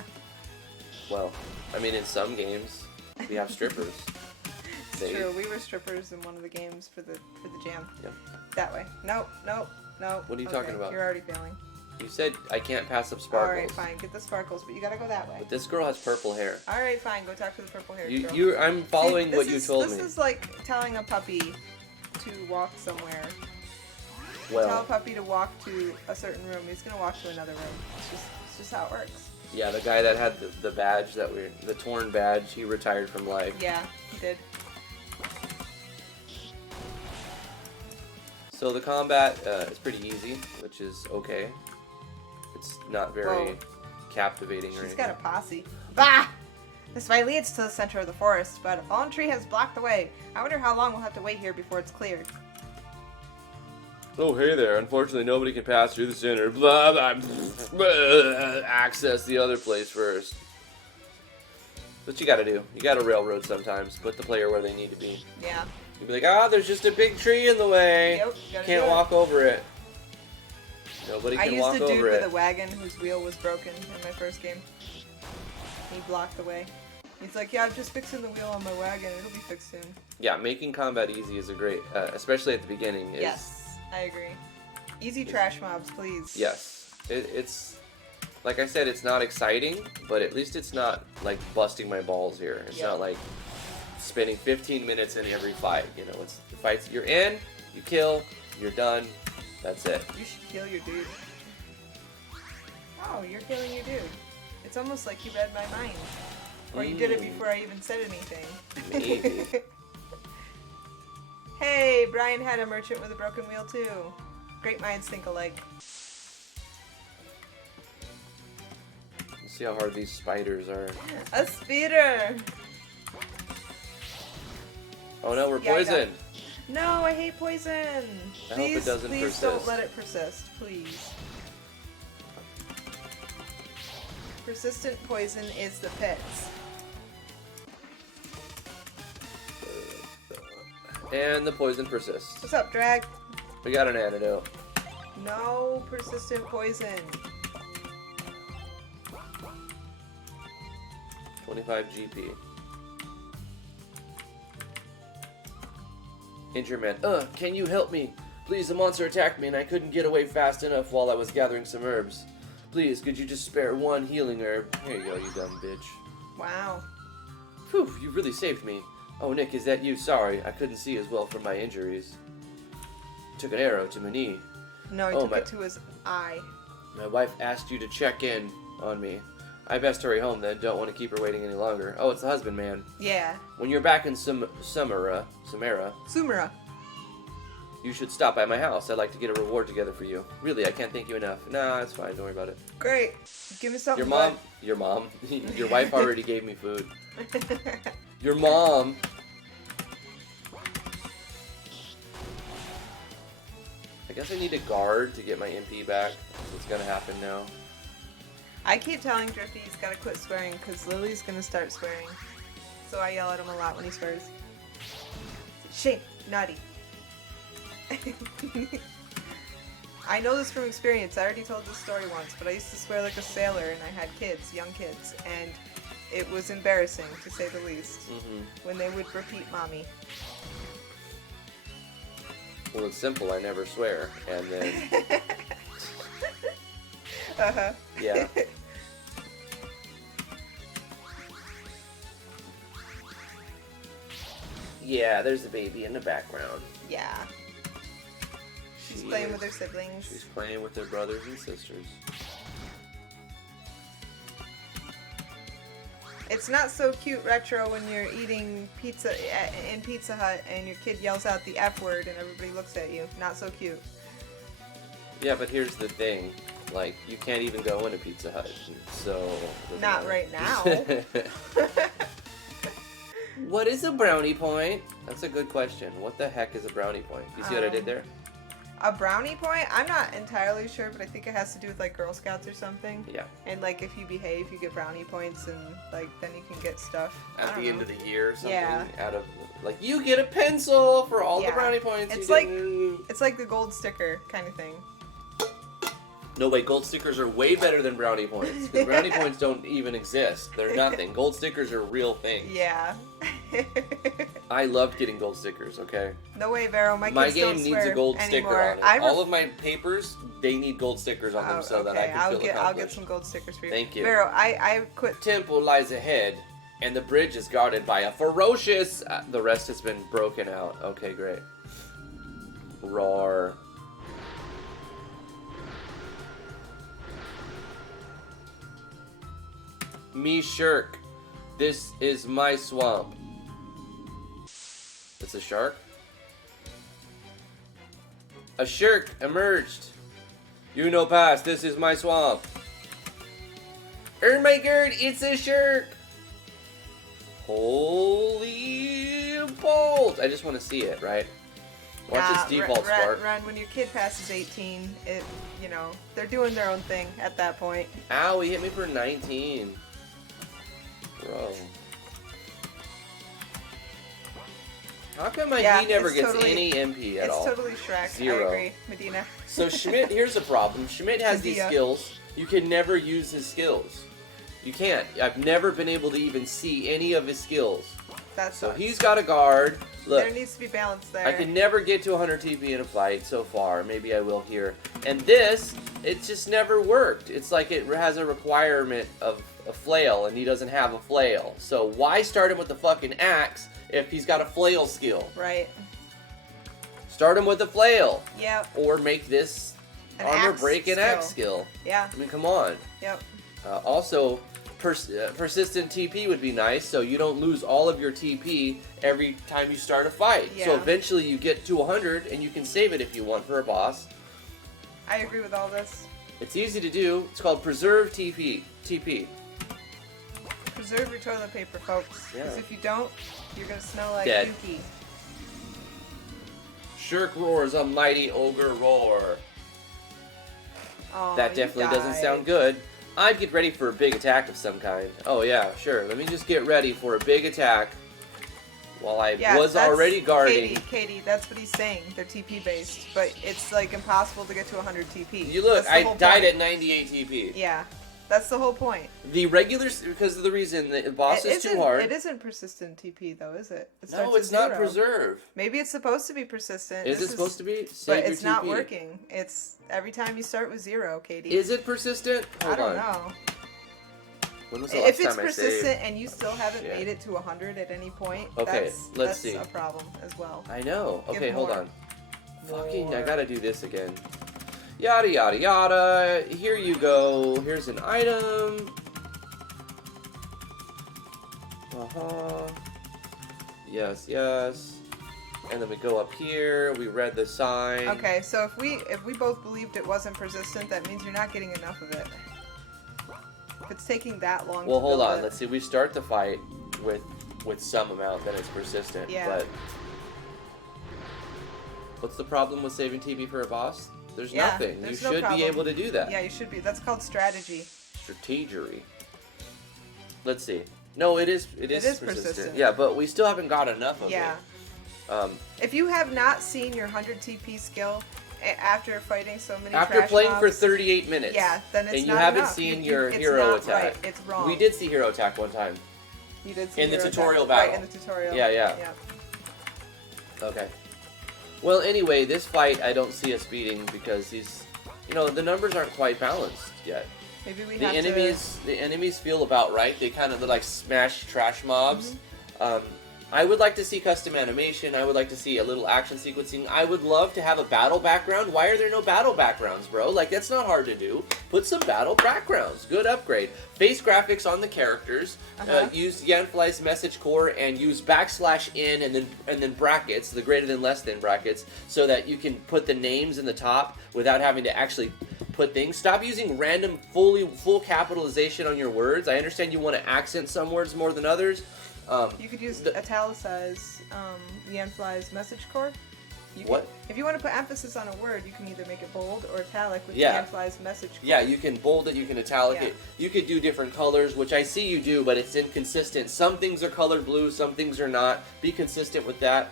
Well, I mean, in some games, we have strippers. It's true. We were strippers in one of the games for the jam. Yep. That way. Nope. What are you talking about? You're already failing. You said I can't pass up sparkles. Alright, fine. Get the sparkles, but you gotta go that way. But this girl has purple hair. Alright, fine. Go talk to the purple haired girl. I'm following See, what you told this me. is like telling a puppy to walk somewhere. Tell a Well, puppy to walk to a certain room. He's gonna walk to another room. It's just how it works. yeah, the guy that had the badge the torn badge, he retired from life. Yeah, he did. So the combat is pretty easy, which is okay. It's not very Whoa. captivating or She's anything. got a posse. Bah! This way leads to the center of the forest, but a fallen tree has blocked the way. I wonder how long we'll have to wait here before it's cleared. Oh, hey there. Unfortunately, nobody can pass through the center. Blah, blah, blah. Access the other place first. What you gotta do. You gotta railroad sometimes. Put the player where they need to be. Yeah. You'd be like, there's just a big tree in the way. Yep, gotta Can't do it. walk over it. Nobody I can used walk a dude over with it. a wagon whose wheel was broken in my first game. He blocked the way. He's like, yeah, I'm just fixing the wheel on my wagon. It'll be fixed soon. Yeah, making combat easy is a great, especially at the beginning. Yes, I agree. Easy trash mobs, please. Yes. It's, like I said, it's not exciting, but at least it's not, like, busting my balls here. It's Yeah. not like spending 15 minutes in every fight, you know. It's the fights, you're in, you kill, you're done, that's it. You should kill your dude. Oh, you're killing your dude. It's almost like you read my mind. Or you did it before I even said anything. Maybe. Hey, Brian had a merchant with a broken wheel too. Great minds think alike. Let's see how hard these spiders are. A speeder! Oh no, we're Yeah, I got poisoned. No, I hate poison. I hope it Please, doesn't please persist. don't let it persist, please. Persistent poison is the pits. And the poison persists. What's up, Drag? We got an antidote. No persistent poison. 25 GP. Injured man. Can you help me? Please, the monster attacked me and I couldn't get away fast enough while I was gathering some herbs. Please, could you just spare one healing herb? Here you go, you dumb bitch. Wow. Phew, you really saved me. Oh, Nick, is that you? Sorry, I couldn't see as well from my injuries. Took an arrow to my knee. No, he took it to his eye. My wife asked you to check in on me. I best hurry home then. Don't want to keep her waiting any longer. Oh, it's the husband, man. Yeah. When you're back in Sumera, Sumera. you should stop by my house. I'd like to get a reward together for you. Really, I can't thank you enough. Nah, it's fine. Don't worry about it. Great. Give me something. Your mom, your wife already gave me food. Your mom. I guess I need a guard to get my MP back. What's gonna happen now? I keep telling Drifty he's gotta quit swearing because Lily's gonna start swearing. So I yell at him a lot when he swears. Shame, naughty. I know this from experience. I already told this story once, but I used to swear like a sailor and I had kids, young kids, and it was embarrassing to say the least when they would repeat mommy. Well, it's simple. I never swear, and then yeah. Yeah, there's a baby in the background. Yeah. She's playing with her siblings. She's playing with her brothers and sisters. It's not so cute retro when you're eating pizza in Pizza Hut and your kid yells out the F word and everybody looks at you. Not so cute. Yeah, but here's the thing. Like, you can't even go into Pizza Hut, so... Not right now. What is a brownie point? That's a good question. What the heck is a brownie point? You see what I did there? A brownie point? I'm not entirely sure, but I think it has to do with like Girl Scouts or something. Yeah. And like if you behave, you get brownie points, and like then you can get stuff. At the end of the year or something. Yeah. Out of like you get a pencil for all the brownie points. It's it's like the gold sticker kind of thing. No way, gold stickers are way better than brownie points. Because brownie points don't even exist. They're nothing. Gold stickers are real things. Yeah. I loved getting gold stickers, okay? No way, Vero. My kids game don't needs swear a gold anymore. sticker on it. All of my papers, they need gold stickers on them so that I can feel accomplished. I'll get some gold stickers for you. Thank you. Vero, I quit. Temple lies ahead, and the bridge is guarded by a ferocious... the rest has been broken out. Okay, great. Roar. Me shirk. This is my swamp. It's a shark? A shirk emerged. You know past, this is my swamp. Oh my god, it's a shirk! Holy bolt! I just want to see it, right? Watch its default spark. Run, when your kid passes 18, they're doing their own thing at that point. Ow, he hit me for 19. Bro. How come he never gets any MP at all? It's totally Shrek. Zero. I agree, Medina. So Schmidt, here's the problem. Schmidt has these skills. You can never use his skills. You can't. I've never been able to even see any of his skills. So he's got a guard. Look, there needs to be balance there. I can never get to 100 TP in a fight so far. Maybe I will here. And this, it just never worked. It's like it has a requirement of a flail, and he doesn't have a flail. So why start him with the fucking axe if he's got a flail skill? Right. Start him with a flail. Yep. Or make this armor break an axe skill. Yeah. I mean, come on. Yep. Also, persistent TP would be nice, so you don't lose all of your TP every time you start a fight. Yeah. So eventually you get to 100, and you can save it if you want for a boss. I agree with all this. It's easy to do. It's called preserve TP. Preserve your toilet paper, folks. Because if you don't, you're going to smell like Dead. Yuki. Shirk roars a mighty ogre roar. Oh, That definitely doesn't sound good. I'd get ready for a big attack of some kind. Oh yeah, sure. Let me just get ready for a big attack while I was that's already guarding. Katie, that's what he's saying. They're TP based, but it's like impossible to get to 100 TP. You look, That's the I whole died point. at 98 TP. Yeah, that's the whole point. The regular, because of the reason the boss is too hard. It isn't persistent TP though, is it? It No, starts it's at not 0. preserve. Maybe it's supposed to be persistent. Is it supposed to be? Save But your it's not TP. working. It's every time you start with 0, Katie. Is it persistent? Hold I don't on. know. When was the last If it's time I persistent saved? and you still haven't Yeah. made it to 100 at any point, Okay, that's let's see. a problem as well. I know. Give Okay, hold more. on. Fucking, I More. gotta do this again. Yada yada yada. Here you go. Here's an item. Yes, yes. And then we go up here. We read the sign. Okay, so if we both believed it wasn't persistent, that means you're not getting enough of it. If it's taking that long Well, to hold build on. it. Let's see. We start the fight with some amount, then it's persistent. Yeah. But what's the problem with saving TP for a boss? There's Yeah, nothing. there's You no should problem. be able to do that. Yeah, you should be. That's called strategy. Strategery. Let's see. No, it is persistent. Yeah, but we still haven't got enough of Yeah. it. If you have not seen your 100 TP skill after fighting so many After trash playing for mobs, 38 minutes. yeah, then it's and you not haven't enough. seen You- your it's hero not attack. right. It's wrong. We did see hero attack one time. You did see in the hero tutorial attack. battle. Right, in the tutorial. Yeah, yeah. Okay. Well, anyway, this fight I don't see us beating because these, the numbers aren't quite balanced yet. Maybe we The have enemies feel about right. They kind of like smash trash mobs. Mm-hmm. I would like to see custom animation. I would like to see a little action sequencing. I would love to have a battle background. Why are there no battle backgrounds, bro? Like, that's not hard to do. Put some battle backgrounds. Good upgrade. Face graphics on the characters. Use Yanfly's message core and use /n and then brackets, the greater than less than brackets, so that you can put the names in the top without having to actually put things. Stop using random full capitalization on your words. I understand you want to accent some words more than others. You could use italicize Yanfly's message core. What? If you want to put emphasis on a word, you can either make it bold or italic with Yeah. Yanfly's message core. Yeah, you can bold it, you can italic Yeah. it. You could do different colors, which I see you do, but it's inconsistent. Some things are colored blue, some things are not. Be consistent with that.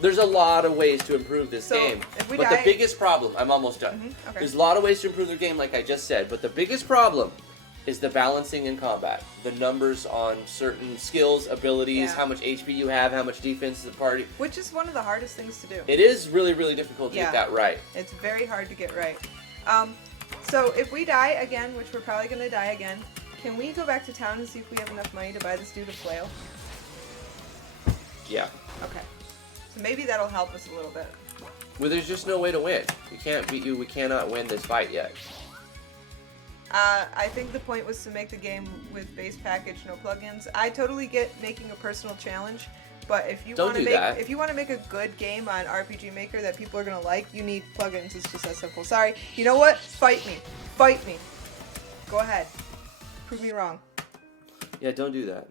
There's a lot of ways to improve this So, game. if we But die- the biggest problem, I'm almost done. Okay. There's a lot of ways to improve the game, like I just said, but the biggest problem is the balancing in combat. The numbers on certain skills, abilities, Yeah. how much HP you have, how much defense the party. Which is one of the hardest things to do. It is really, really difficult to Yeah. get that right. It's very hard to get right. So if we die again, which we're probably going to die again, can we go back to town and see if we have enough money to buy this dude a flail? Yeah. Okay. So maybe that'll help us a little bit. Well, there's just no way to win. We can't beat you. We cannot win this fight yet. I think the point was to make the game with base package, no plugins. I totally get making a personal challenge, but if you Don't want to do make that. if you want to make a good game on RPG Maker that people are gonna like, you need plugins. It's just that simple. Sorry. You know what? Fight me. Fight me. Go ahead. Prove me wrong. Yeah, don't do that.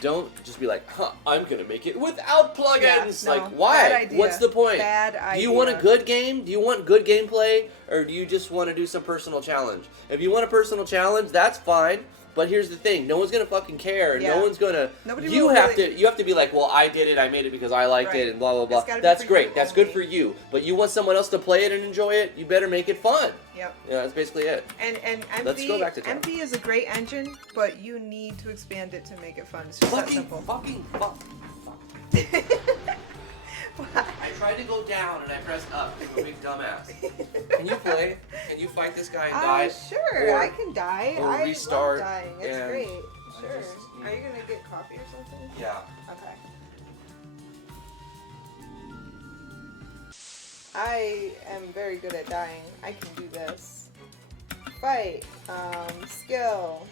Don't just be like, I'm gonna make it without plugins. Yeah, no, like, why? bad idea. What's the point? Bad Do you want a idea. good game? Do you want good gameplay, or do you just want to do some personal challenge? If you want a personal challenge, that's fine. But here's the thing: no one's gonna fucking care. And Yeah. No one's gonna. Nobody You will have really- to. You have to be like, well, I did it. I made it because I liked Right. it, and blah blah It's blah. gotta be That's for great. you That's good only. for you. But you want someone else to play it and enjoy it. You better make it fun. Yep. Yeah, that's basically it. And Let's go back to town. MD is a great engine, but you need to expand it to make it fun. It's just that simple. Fuck. I tried to go down and I pressed up. I'm a big dumbass. Can you play? Can you fight this guy and die? Sure, Or- I can die. or I restart love dying. It's and great. I Sure. just Are you gonna get coffee or something? Yeah. Okay. I am very good at dying. I can do this. Fight. Skill.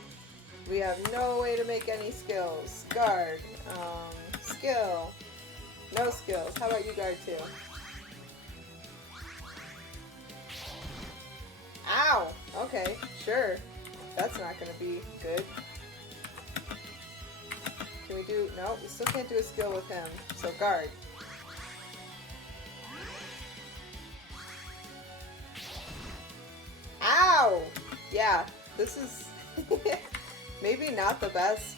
We have no way to make any skills. Guard. Skill. No skills. How about you guard too? Ow! Okay, sure. That's not gonna be good. Can we do... No, we still can't do a skill with him. So guard. Ow! Yeah, This is maybe not the best.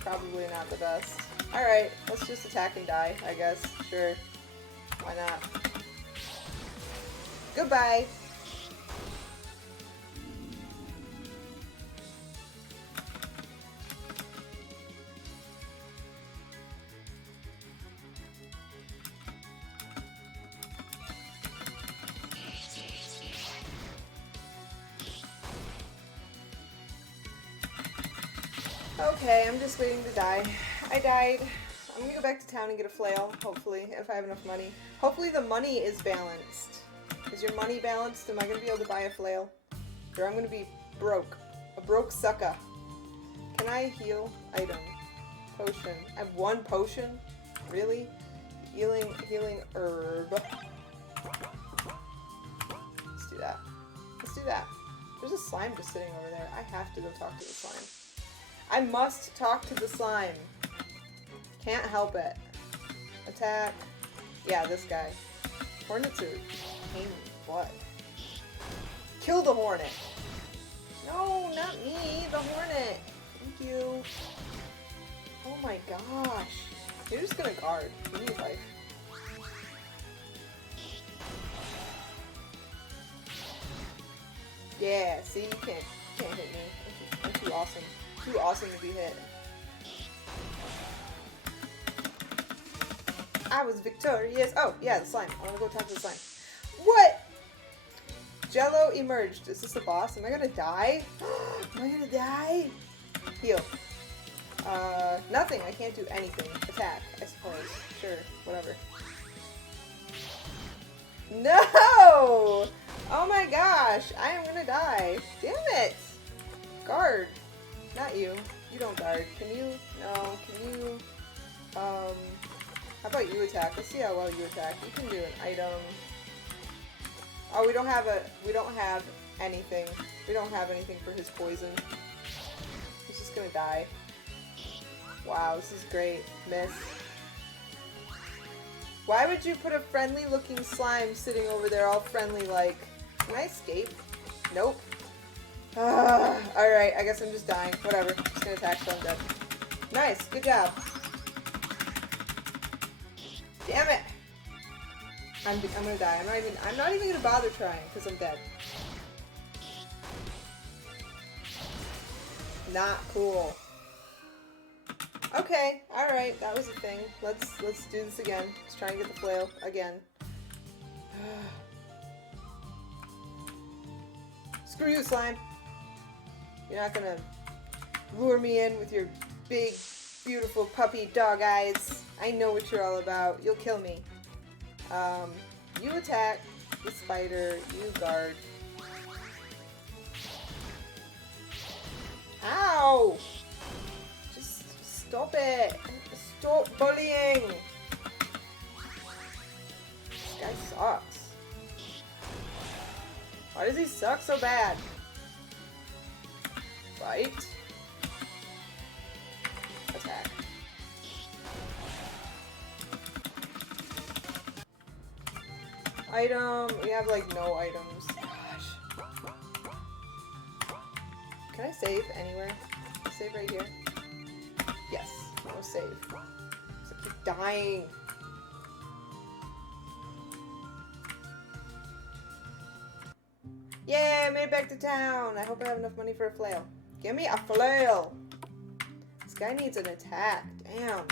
Probably not the best. Alright, let's just attack and die, I guess. Sure. Why not? Goodbye! Okay, I'm just waiting to die. I died. I'm gonna go back to town and get a flail, hopefully, if I have enough money. Hopefully the money is balanced. Is your money balanced? Am I gonna be able to buy a flail? Or I'm gonna be broke. A broke sucker. Can I heal? Item. Potion. I have one potion? Really? Healing herb. Let's do that. Let's do that. There's a slime just sitting over there. I have to go talk to the slime. I must talk to the slime. Can't help it. Attack. Yeah, this guy. Hornets are pain in the butt. Kill the hornet. No, not me. The hornet. Thank you. Oh my gosh. You're just gonna guard. Give me life. Yeah, see, you can't hit me. I'm too awesome. Too awesome to be hit. I was victorious. Oh, yeah, the slime. I want to go talk to the slime. What? Jello emerged. Is this a boss? Am I gonna die? Am I gonna die? Heal. Nothing. I can't do anything. Attack, I suppose. Sure, whatever. No! Oh my gosh, I am gonna die. Damn it! Guard. Not you. You don't guard. Can you? No. Can you? How about you attack? Let's see how well you attack. You can do an item. Oh, we don't have anything. We don't have anything for his poison. He's just gonna die. Wow, this is great. Miss. Why would you put a friendly looking slime sitting over there all friendly like? Can I escape? Nope. Alright, I guess I'm just dying. Whatever. Just gonna attack till I'm dead. Nice, good job. Damn it! I'm gonna die. I'm not even gonna bother trying, because I'm dead. Not cool. Okay, alright, that was a thing. Let's do this again. Let's try and get the flail again. Screw you, slime. You're not gonna lure me in with your big, beautiful puppy dog eyes. I know what you're all about. You'll kill me. You attack the spider. You guard. Ow! Just stop it. Stop bullying. This guy sucks. Why does he suck so bad? Fight. Attack. Item. We have like no items. Gosh. Can I save anywhere? Can I save right here? Yes. No save. I keep dying. Yay, I made it back to town. I hope I have enough money for a flail. Give me a flail. This guy needs an attack. Damn.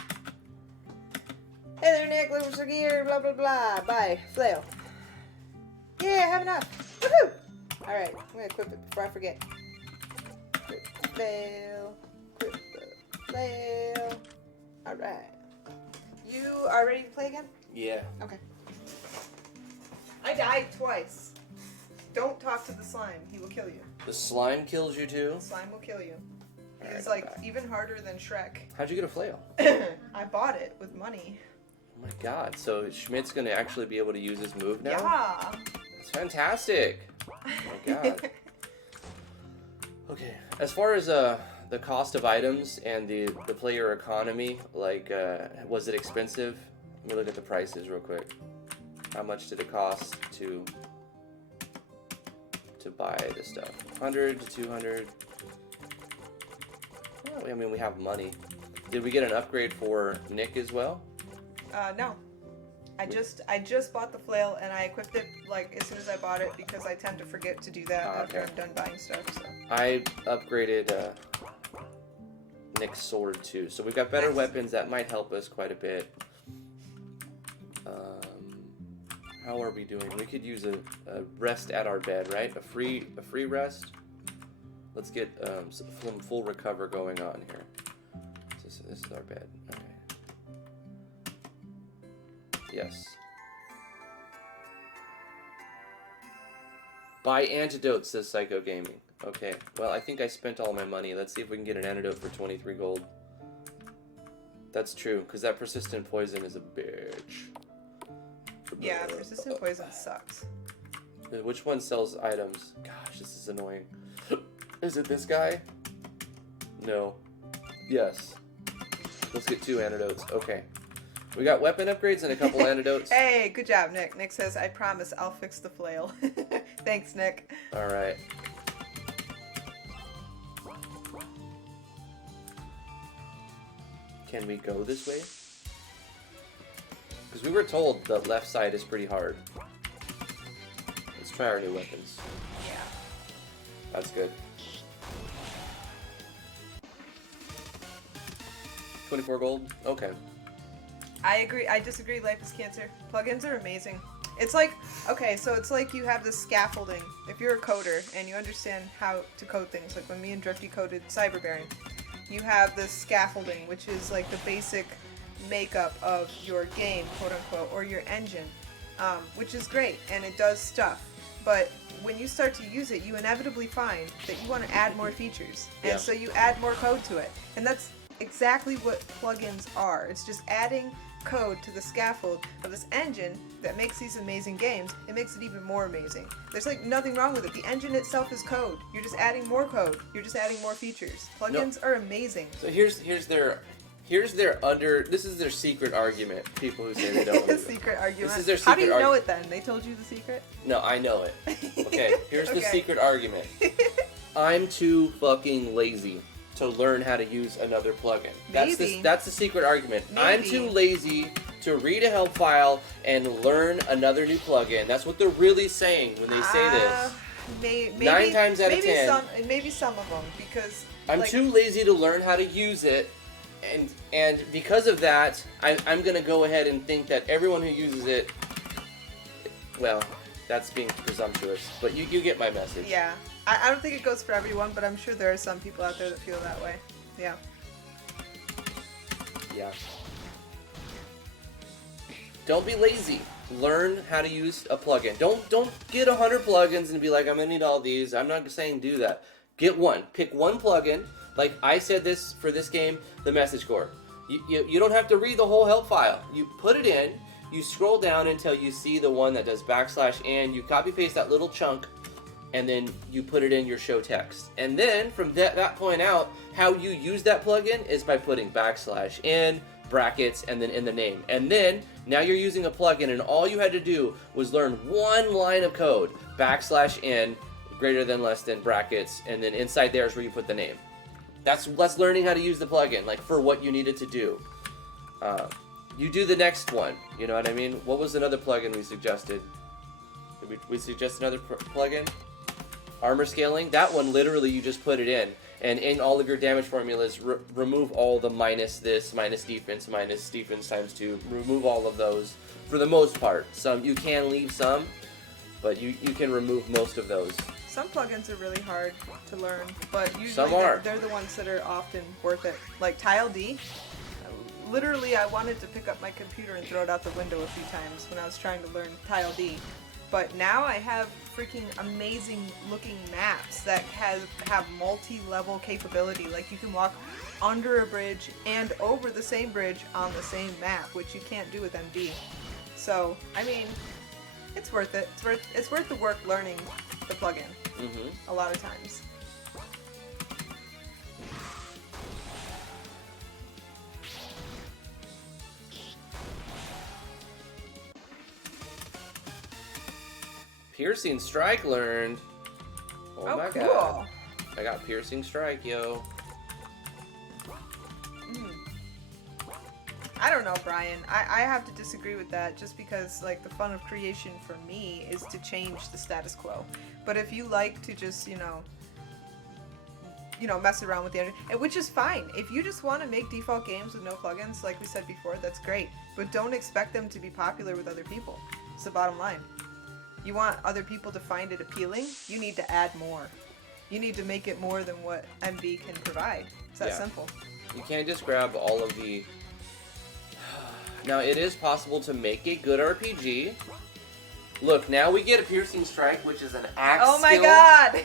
Hey there, Nick. Looking for some gear. Blah, blah, blah. Bye. Flail. Yeah, I have enough. Woohoo! Alright, I'm gonna equip it before I forget. Equip the flail. Equip the flail. Alright. You are ready to play again? Yeah. Okay. I died twice. Don't talk to the slime. He will kill you. The slime kills you too? The slime will kill you. He's Alright, like even harder than Shrek. How'd you get a flail? I bought it with money. Oh my god, so Schmidt's gonna actually be able to use his move now? Yeah. That's fantastic. Oh my god. Okay, as far as the cost of items and the player economy, like, was it expensive? Let me look at the prices real quick. How much did it cost to to buy this stuff. 100 to 200. Well, I mean, we have money. Did we get an upgrade for Nick as well? No. I just bought the flail and I equipped it like as soon as I bought it because I tend to forget to do that after I'm done buying stuff. So I upgraded Nick's sword too, so we've got better weapons that might help us quite a bit. How are we doing? We could use a rest at our bed, right? A free rest. Let's get some full recover going on here. This is our bed. Okay. Yes. Buy antidotes, says Psycho Gaming. Okay, well, I think I spent all my money. Let's see if we can get an antidote for 23 gold. That's true, because that persistent poison is a bitch. yeah, persistent poison sucks. Which one sells items? Gosh, this is annoying. Is it this guy? No. Yes. Let's get 2 antidotes. Okay. We got weapon upgrades and a couple antidotes. Hey, good job, Nick. Nick says, I promise I'll fix the flail. Thanks, Nick. All right. Can we go this way? Because we were told the left side is pretty hard. Let's try our new weapons. Yeah. That's good. 24 gold? Okay. I agree. I disagree. Life is cancer. Plugins are amazing. It's like, okay, so it's like you have this scaffolding. If you're a coder and you understand how to code things, like when me and Drifty coded Cyberbearing, you have this scaffolding, which is like the basic makeup of your game, quote unquote, or your engine, which is great, and it does stuff. But when you start to use it, you inevitably find that you want to add more features. And so you add more code to it. And that's exactly what plugins are. It's just adding code to the scaffold of this engine that makes these amazing games. It makes it even more amazing. There's like nothing wrong with it. The engine itself is code. You're just adding more code. You're just adding more features. Plugins are amazing. So here's their this is their secret argument. People who say they don't. The secret argument. This is their secret How do you know it then? They told you the secret? No, I know it. Okay, here's the Okay. secret argument. I'm too fucking lazy to learn how to use another plugin. That's the secret argument. Maybe. I'm too lazy to read a help file and learn another new plugin. That's what they're really saying when they say this. Maybe, 9 times out of 10. Maybe some of them, because I'm too lazy to learn how to use it, and because of that, I'm gonna go ahead and think that everyone who uses it, well, that's being presumptuous, but you get my message. Yeah. I don't think it goes for everyone, but I'm sure there are some people out there that feel that way. Yeah. Yeah. Don't be lazy. Learn how to use a plugin. Don't get 100 plugins and be like, I'm gonna need all these. I'm not saying do that. Get one. Pick one plugin. Like I said this for this game, the message core. You don't have to read the whole help file. You put it in, you scroll down until you see the one that does / and you copy paste that little chunk, and then you put it in your show text. And then from that point out, how you use that plugin is by putting / in, brackets, and then in the name. And then now you're using a plugin, and all you had to do was learn one line of code, / in, greater than, less than, brackets, and then inside there is where you put the name. That's learning how to use the plugin, like for what you needed to do. You do the next one, you know what I mean? What was another plugin we suggested? Did we suggest another plugin? Armor scaling, that one literally you just put it in, and in all of your damage formulas, remove all the minus this, minus defense times 2, remove all of those for the most part. Some you can leave some, but you can remove most of those. Some plugins are really hard to learn, but usually Some are. they're the ones that are often worth it. Like Tile D. Literally, I wanted to pick up my computer and throw it out the window a few times when I was trying to learn Tile D. But now I have freaking amazing looking maps that have multi-level capability. Like you can walk under a bridge and over the same bridge on the same map, which you can't do with MD. So, I mean, it's worth it. It's worth the work learning the plugin. A lot of times. Piercing Strike learned. Oh my cool. god. I got piercing strike, yo. I don't know, Brian. I have to disagree with that just because, like, the fun of creation for me is to change the status quo. But if you like to just, you know, mess around with the engine, which is fine. If you just want to make default games with no plugins, like we said before, that's great. But don't expect them to be popular with other people. It's the bottom line. You want other people to find it appealing, you need to add more. You need to make it more than what MV can provide. It's that simple. You can't just grab all of the... Now, it is possible to make a good RPG. Look, now we get a piercing strike, which is an axe Oh my skill. god!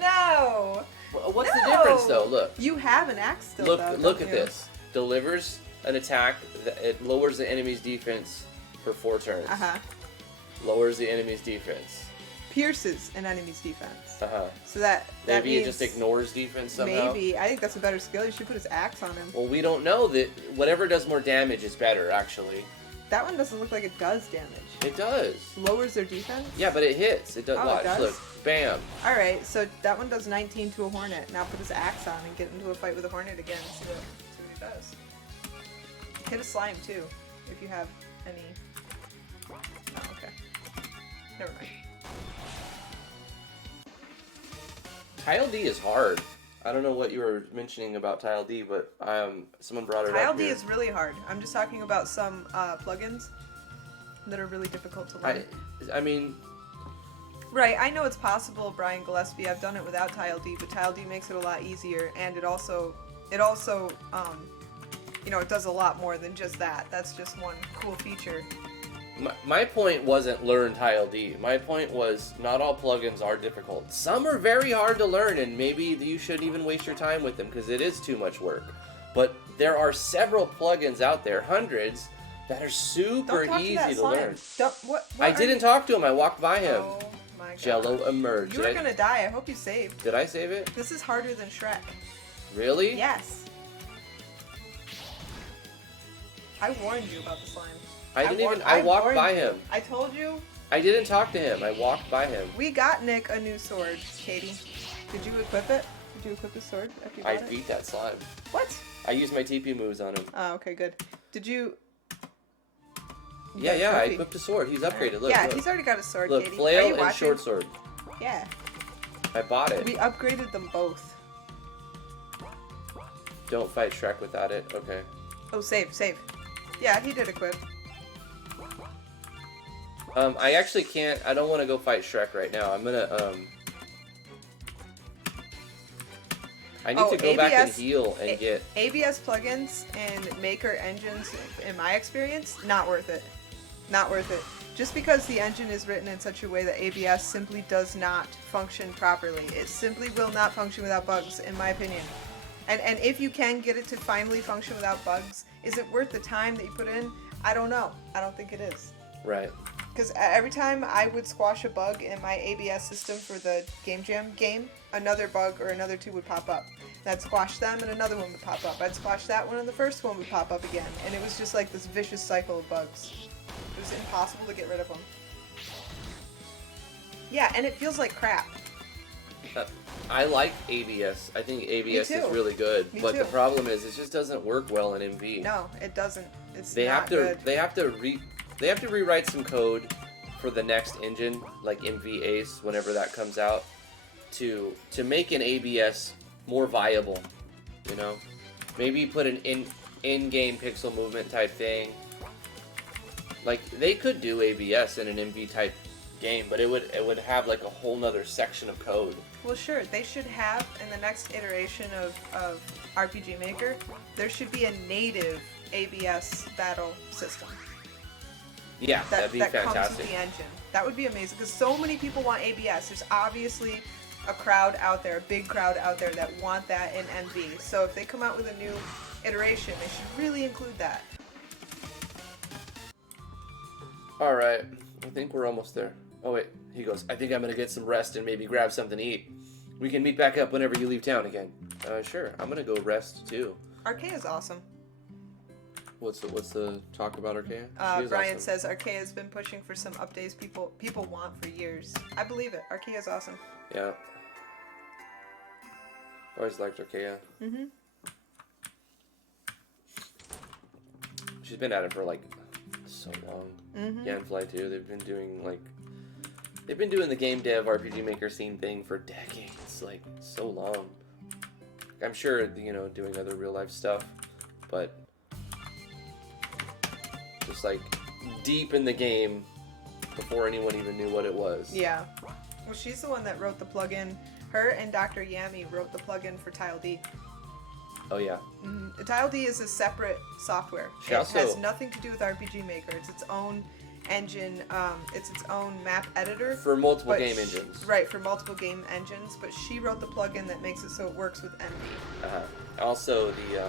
No! What's the difference, though? Look. You have an axe still, Look, though, look don't at you? this. Delivers an attack. It lowers the enemy's defense for 4 turns. Uh-huh. Lowers the enemy's defense. Pierces an enemy's defense. Uh-huh. So that Maybe means it just ignores defense somehow. Maybe. I think that's a better skill. You should put his axe on him. Well, we don't know that whatever does more damage is better, actually. That one doesn't look like it does damage. It does. Lowers their defense? Yeah, but it hits. It does. Oh, it Watch. does? Look. Bam. Alright, so that one does 19 to a hornet. Now put his axe on and get into a fight with a hornet again and see what he does. Hit a slime too, if you have any... Oh, okay. Never mind. Tile D is hard. I don't know what you were mentioning about Tile D, but someone brought it up. Tile D here. is really hard. I'm just talking about some plugins that are really difficult to learn. I mean... Right, I know it's possible, Brian Gillespie. I've done it without Tile D, but Tile D makes it a lot easier, and it also, you know, it does a lot more than just that. That's just one cool feature. My point wasn't learn Tile D. My point was not all plugins are difficult. Some are very hard to learn, and maybe you shouldn't even waste your time with them because it is too much work. But there are several plugins out there, hundreds, that are super easy to learn. I didn't talk to him. I walked by him. Oh my god. Jello emerged. You were gonna die. I hope you saved. Did I save it? This is harder than Shrek. Really? Yes. I warned you about the slime. I walked by him. I told you. I didn't talk to him. I walked by him. We got Nick a new sword, Katie. Did you equip it? Did you equip his sword after you got I it? beat that slime. What? I used my TP moves on him. Oh, okay, good. Did you... Yeah, I equipped a sword. He's upgraded. Look, yeah, look. he's already got a sword, Look, Katie. flail Are you and watching? short sword. Yeah. I bought it. We upgraded them both. Don't fight Shrek without it. Okay. Oh, save. Yeah, he did equip. I actually can't. I don't want to go fight Shrek right now. I'm gonna, I need to go back and heal and get... ABS plugins and maker engines, in my experience, not worth it. Not worth it. Just because the engine is written in such a way that ABS simply does not function properly. It simply will not function without bugs, in my opinion. And if you can get it to finally function without bugs, is it worth the time that you put in? I don't know. I don't think it is. Right. Because every time I would squash a bug in my ABS system for the Game Jam game, another bug or another two would pop up. And I'd squash them and another one would pop up. I'd squash that one and the first one would pop up again. And it was just like this vicious cycle of bugs. It was impossible to get rid of them. Yeah, and it feels like crap. I like ABS. I think ABS is really good. Me but too. the problem is it just doesn't work well in MV. No, it doesn't. It's They not have to good. they have to rewrite some code for the next engine, like MV Ace, whenever that comes out, to make an ABS more viable. You know, maybe put an in-game pixel movement type thing. Like they could do ABS in an MV type game, but it would have like a whole nother section of code. Well, sure. They should have, in the next iteration of RPG Maker, there should be a native ABS battle system. Yeah, that'd be that fantastic. comes with the engine. That would be amazing, because so many people want ABS. There's obviously a crowd out there, a big crowd out there that want that in MV. So if they come out with a new iteration, they should really include that. Alright, I think we're almost there. Oh wait, he goes, I think I'm gonna get some rest and maybe grab something to eat. We can meet back up whenever you leave town again. Sure, I'm gonna go rest too. Arcade is awesome. What's the talk about Archaea? Brian awesome. says Archaea's been pushing for some updates people want for years. I believe it. Archaea's awesome. Yeah. Always liked Archaea. Mm-hmm. She's been at it for like so long. Mm-hmm. Ganfly too. They've been doing the game dev RPG maker scene thing for decades, like so long. I'm sure doing other real life stuff, but just like deep in the game before anyone even knew what it was. Yeah. Well, she's the one that wrote the plugin. Her and Dr. Yami wrote the plugin for Tile D. Oh yeah. Mm-hmm. Tile D is a separate software. She it also has nothing to do with RPG Maker. It's its own engine. It's its own map editor. For multiple game engines. Right, for multiple game engines. But she wrote the plugin that makes it so it works with Envy. Also, the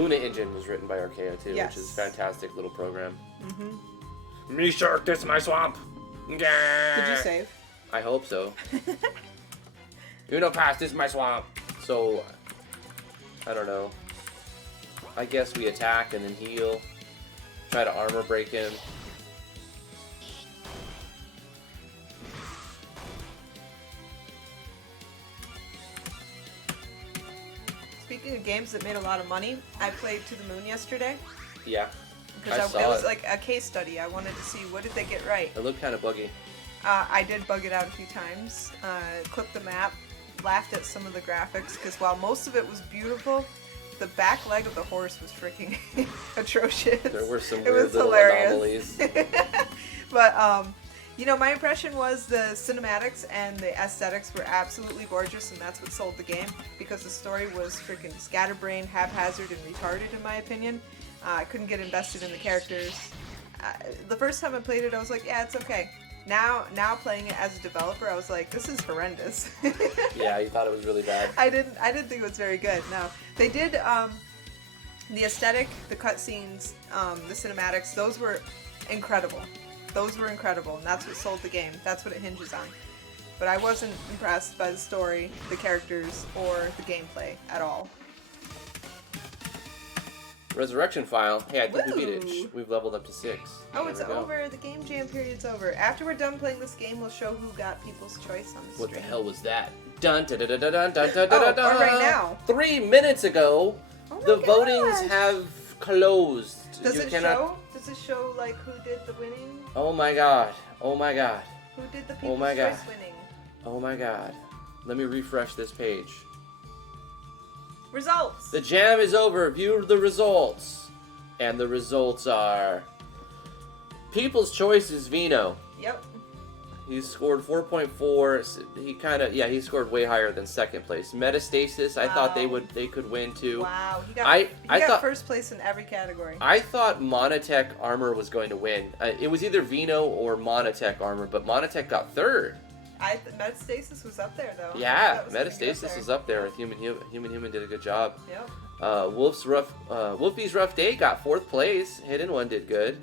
Luna engine was written by Archaea too, Yes. which is a fantastic little program. Mm-hmm. Me shark, this is my swamp. Did you save? I hope so. Pass, this is my swamp. So, I don't know. I guess we attack and then heal. Try to armor break him. Speaking of games that made a lot of money, I played To the Moon yesterday. Yeah. Because it was like a case study. I wanted to see what did they get right. It looked kind of buggy. I did bug it out a few times. Clipped the map, laughed at some of the graphics, because while most of it was beautiful, the back leg of the horse was freaking atrocious. There were some It weird was little hilarious. anomalies. But, my impression was the cinematics and the aesthetics were absolutely gorgeous, and that's what sold the game, because the story was freaking scatterbrained, haphazard, and retarded, in my opinion. I couldn't get invested in the characters. The first time I played it, I was like, yeah, it's okay. Now playing it as a developer, I was like, this is horrendous. Yeah, you thought it was really bad. I didn't think it was very good. No, they did the aesthetic, the cutscenes, the cinematics. Those were incredible. Those were incredible, and that's what sold the game. That's what it hinges on. But I wasn't impressed by the story, the characters, or the gameplay at all. Resurrection File. Hey, I think we beat it. Woo! We've leveled up to 6. Oh, There it's we go. over. The game jam period's over. After we're done playing this game, we'll show who got people's choice on the stream. What the hell was that? Dun dun dun dun dun dun dun dun dun. or right now. 3 minutes ago, Oh my the gosh. votings have closed. Does You it cannot- show? Does it show like who did the winning? Oh my god. Oh my god. Who did the people's my choice God. winning? Oh my god. Let me refresh this page. Results. The jam is over. View the results. And the results are... People's Choice is Vino. Yep. He scored 4.4. He scored way higher than second place. Metastasis, I thought Wow. they could win too. Wow. He I got thought- first place in every category. I thought Monotech Armor was going to win. It was either Vino or Monotech Armor, but Monotech got third. Metastasis was up there though. Yeah, That was gonna get Metastasis is up there with Human did a good job. Yep. Wolfie's Rough Day got 4th place. Hidden One did good.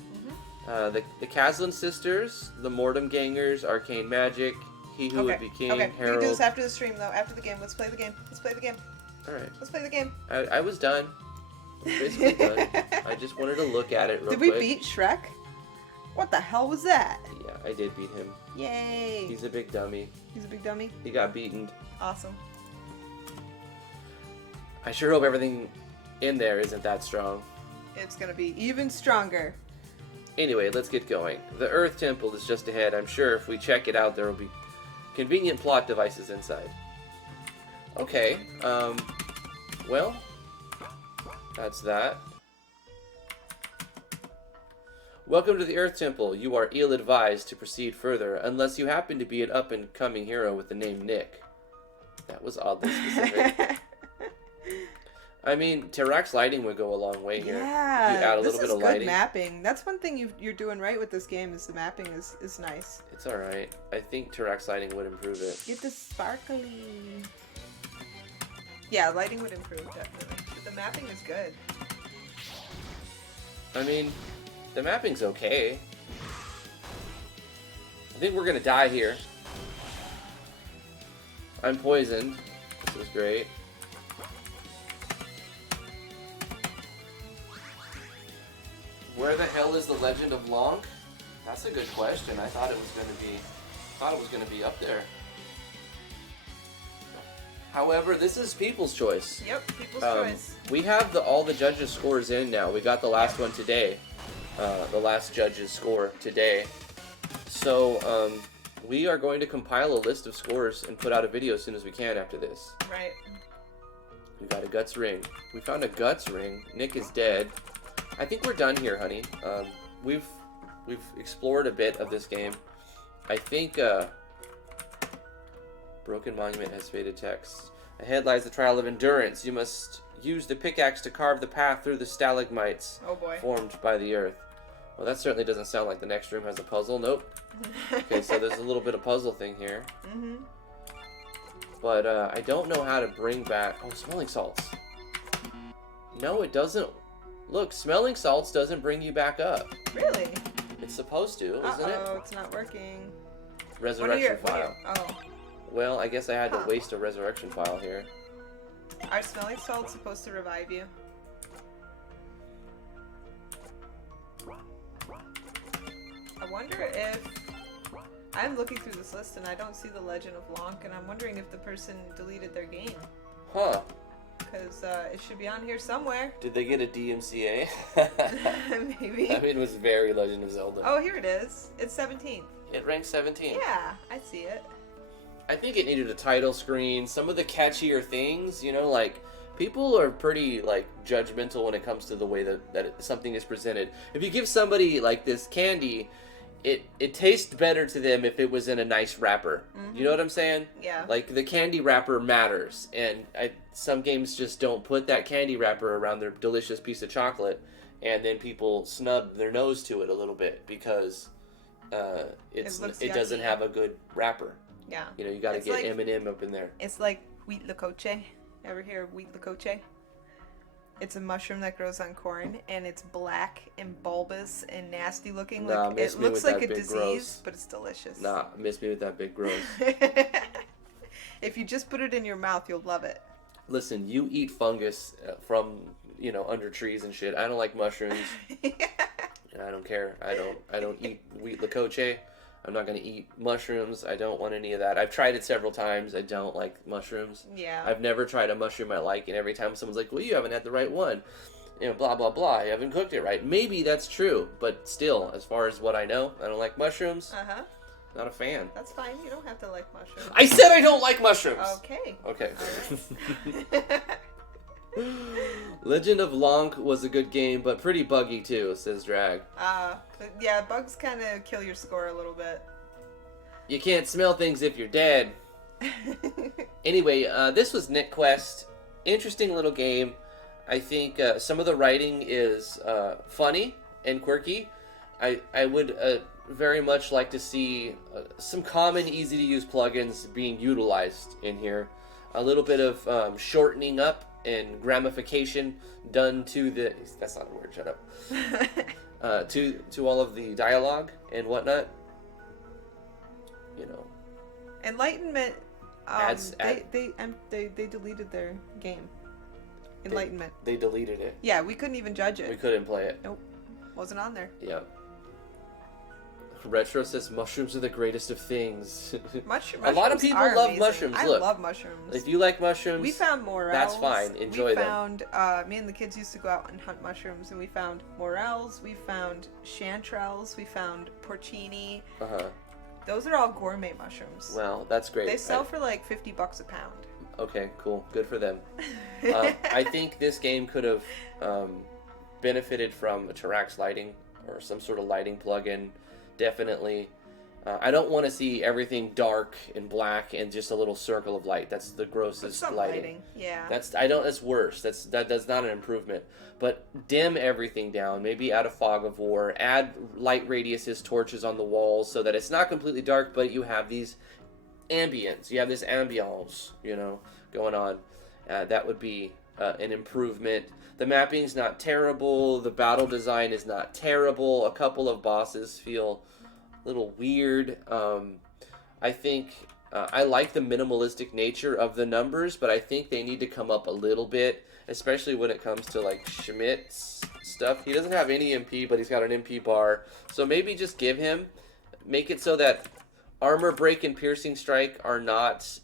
The Caslin Sisters, the Mortem Gangers, Arcane Magic, He Who Would Be King, Okay. We can Harold. do this after the stream though. After the game. Let's play the game. Alright. Let's play the game. I was done. I was basically done. I just wanted to look at it real Did quick. we beat Shrek? What the hell was that? Yeah, I did beat him. Yay. He's a big dummy. He's a big dummy. He got beaten. Awesome. I sure hope everything in there isn't that strong. It's gonna be even stronger. Anyway, let's get going. The Earth Temple is just ahead. I'm sure if we check it out, there will be convenient plot devices inside. Okay, well, that's that. Welcome to the Earth Temple. You are ill-advised to proceed further unless you happen to be an up-and-coming hero with the name Nick. That was oddly specific. I mean, Terrax lighting would go a long way here. Yeah, You add a this little bit is of good lighting. mapping. That's one thing you're doing right with this game is the mapping is nice. It's alright. I think Terrax lighting would improve it. Get the sparkly. Yeah, lighting would improve definitely. But the mapping is good. I mean, the mapping's okay. I think we're gonna die here. I'm poisoned. This is great. Where the hell is the Legend of Lonk? That's a good question. I thought it was gonna be up there. However, this is people's choice. Yep, people's choice. We have all the judges' scores in now. We got the last one today. The last judge's score today. So we are going to compile a list of scores and put out a video as soon as we can after this. Right. We got a guts ring. We found a guts ring. Nick is dead. I think we're done here, honey. We've explored a bit of this game. I think Broken Monument has faded text. Ahead lies the trial of endurance. You must use the pickaxe to carve the path through the stalagmites formed by the earth. Well, that certainly doesn't sound like the next room has a puzzle. Nope. Okay, so there's a little bit of puzzle thing here. Mm-hmm. But I don't know how to bring back... Oh, smelling salts. No, it doesn't. Look, smelling salts doesn't bring you back up. Really? It's supposed to, isn't it? Oh, it's not working. Resurrection file. Oh. Well, I guess I had to waste a resurrection file here. Are smelling salts supposed to revive you? I wonder if... I'm looking through this list and I don't see the Legend of Lonk, and I'm wondering if the person deleted their game. Huh. Because it should be on here somewhere. Did they get a DMCA? Maybe. I mean, it was very Legend of Zelda. Oh, here it is. It's 17th. It ranked 17. Yeah, I see it. I think it needed a title screen. Some of the catchier things, you know, like, people are pretty, like, judgmental when it comes to the way that something is presented. If you give somebody, like, this candy, it tastes better to them if it was in a nice wrapper. Mm-hmm. You know what I'm saying? Yeah. Like, the candy wrapper matters. And some games just don't put that candy wrapper around their delicious piece of chocolate, and then people snub their nose to it a little bit because it doesn't have a good wrapper. Yeah. You know, you got to get M&M up in there. It's like wheat lecoche. Ever hear of wheat lecoche? It's a mushroom that grows on corn, and it's black and bulbous and nasty looking. Nah, it looks like a disease, gross. but it's delicious. Nah, miss me with that big gross. If you just put it in your mouth, you'll love it. Listen, you eat fungus from, you know, under trees and shit. I don't like mushrooms. And I don't care. I don't eat wheat lecoche. I'm not going to eat mushrooms. I don't want any of that. I've tried it several times. I don't like mushrooms. Yeah. I've never tried a mushroom I like, and every time someone's like, well, you haven't had the right one. You know, blah, blah, blah. You haven't cooked it right. Maybe that's true, but still, as far as what I know, I don't like mushrooms. Uh-huh. Not a fan. That's fine. You don't have to like mushrooms. I said I don't like mushrooms! Okay. Okay. Legend of Lonk was a good game, but pretty buggy too, says Drag. Yeah, bugs kind of kill your score a little bit. You can't smell things if you're dead. Anyway, this was Nick Quest. Interesting little game. I think some of the writing is funny and quirky. I would very much like to see some common, easy-to-use plugins being utilized in here. A little bit of shortening up and gramification done to the... That's not a word, shut up. To all of the dialogue and whatnot. You know. Enlightenment... they deleted their game. Enlightenment. They deleted it. Yeah, we couldn't even judge it. We couldn't play it. Nope. Wasn't on there. Yeah. Retro says mushrooms are the greatest of things. Mushrooms a lot of people love amazing. mushrooms. I Look, love mushrooms. if you like mushrooms, we found morels. That's fine. Enjoy them. We found, me and the kids used to go out and hunt mushrooms, and we found morels, we found chanterelles, we found porcini. Uh-huh. Those are all gourmet mushrooms. Well, that's great. They sell for like $50 a pound. Okay, cool. Good for them. I think this game could have benefited from a Tarax lighting or some sort of lighting plugin. Definitely. I don't want to see everything dark and black and just a little circle of light. That's the grossest lighting. Yeah. That's worse. That's not an improvement. But dim everything down. Maybe add a fog of war. Add light radiuses, torches on the walls, so that it's not completely dark, but you have these ambience. You have this ambiance, you know, going on. That would be an improvement. The mapping's not terrible. The battle design is not terrible. A couple of bosses feel a little weird. I think I like the minimalistic nature of the numbers, but I think they need to come up a little bit, especially when it comes to like Schmitz stuff. He doesn't have any MP, but he's got an MP bar. So maybe just make it so that armor break and piercing strike are not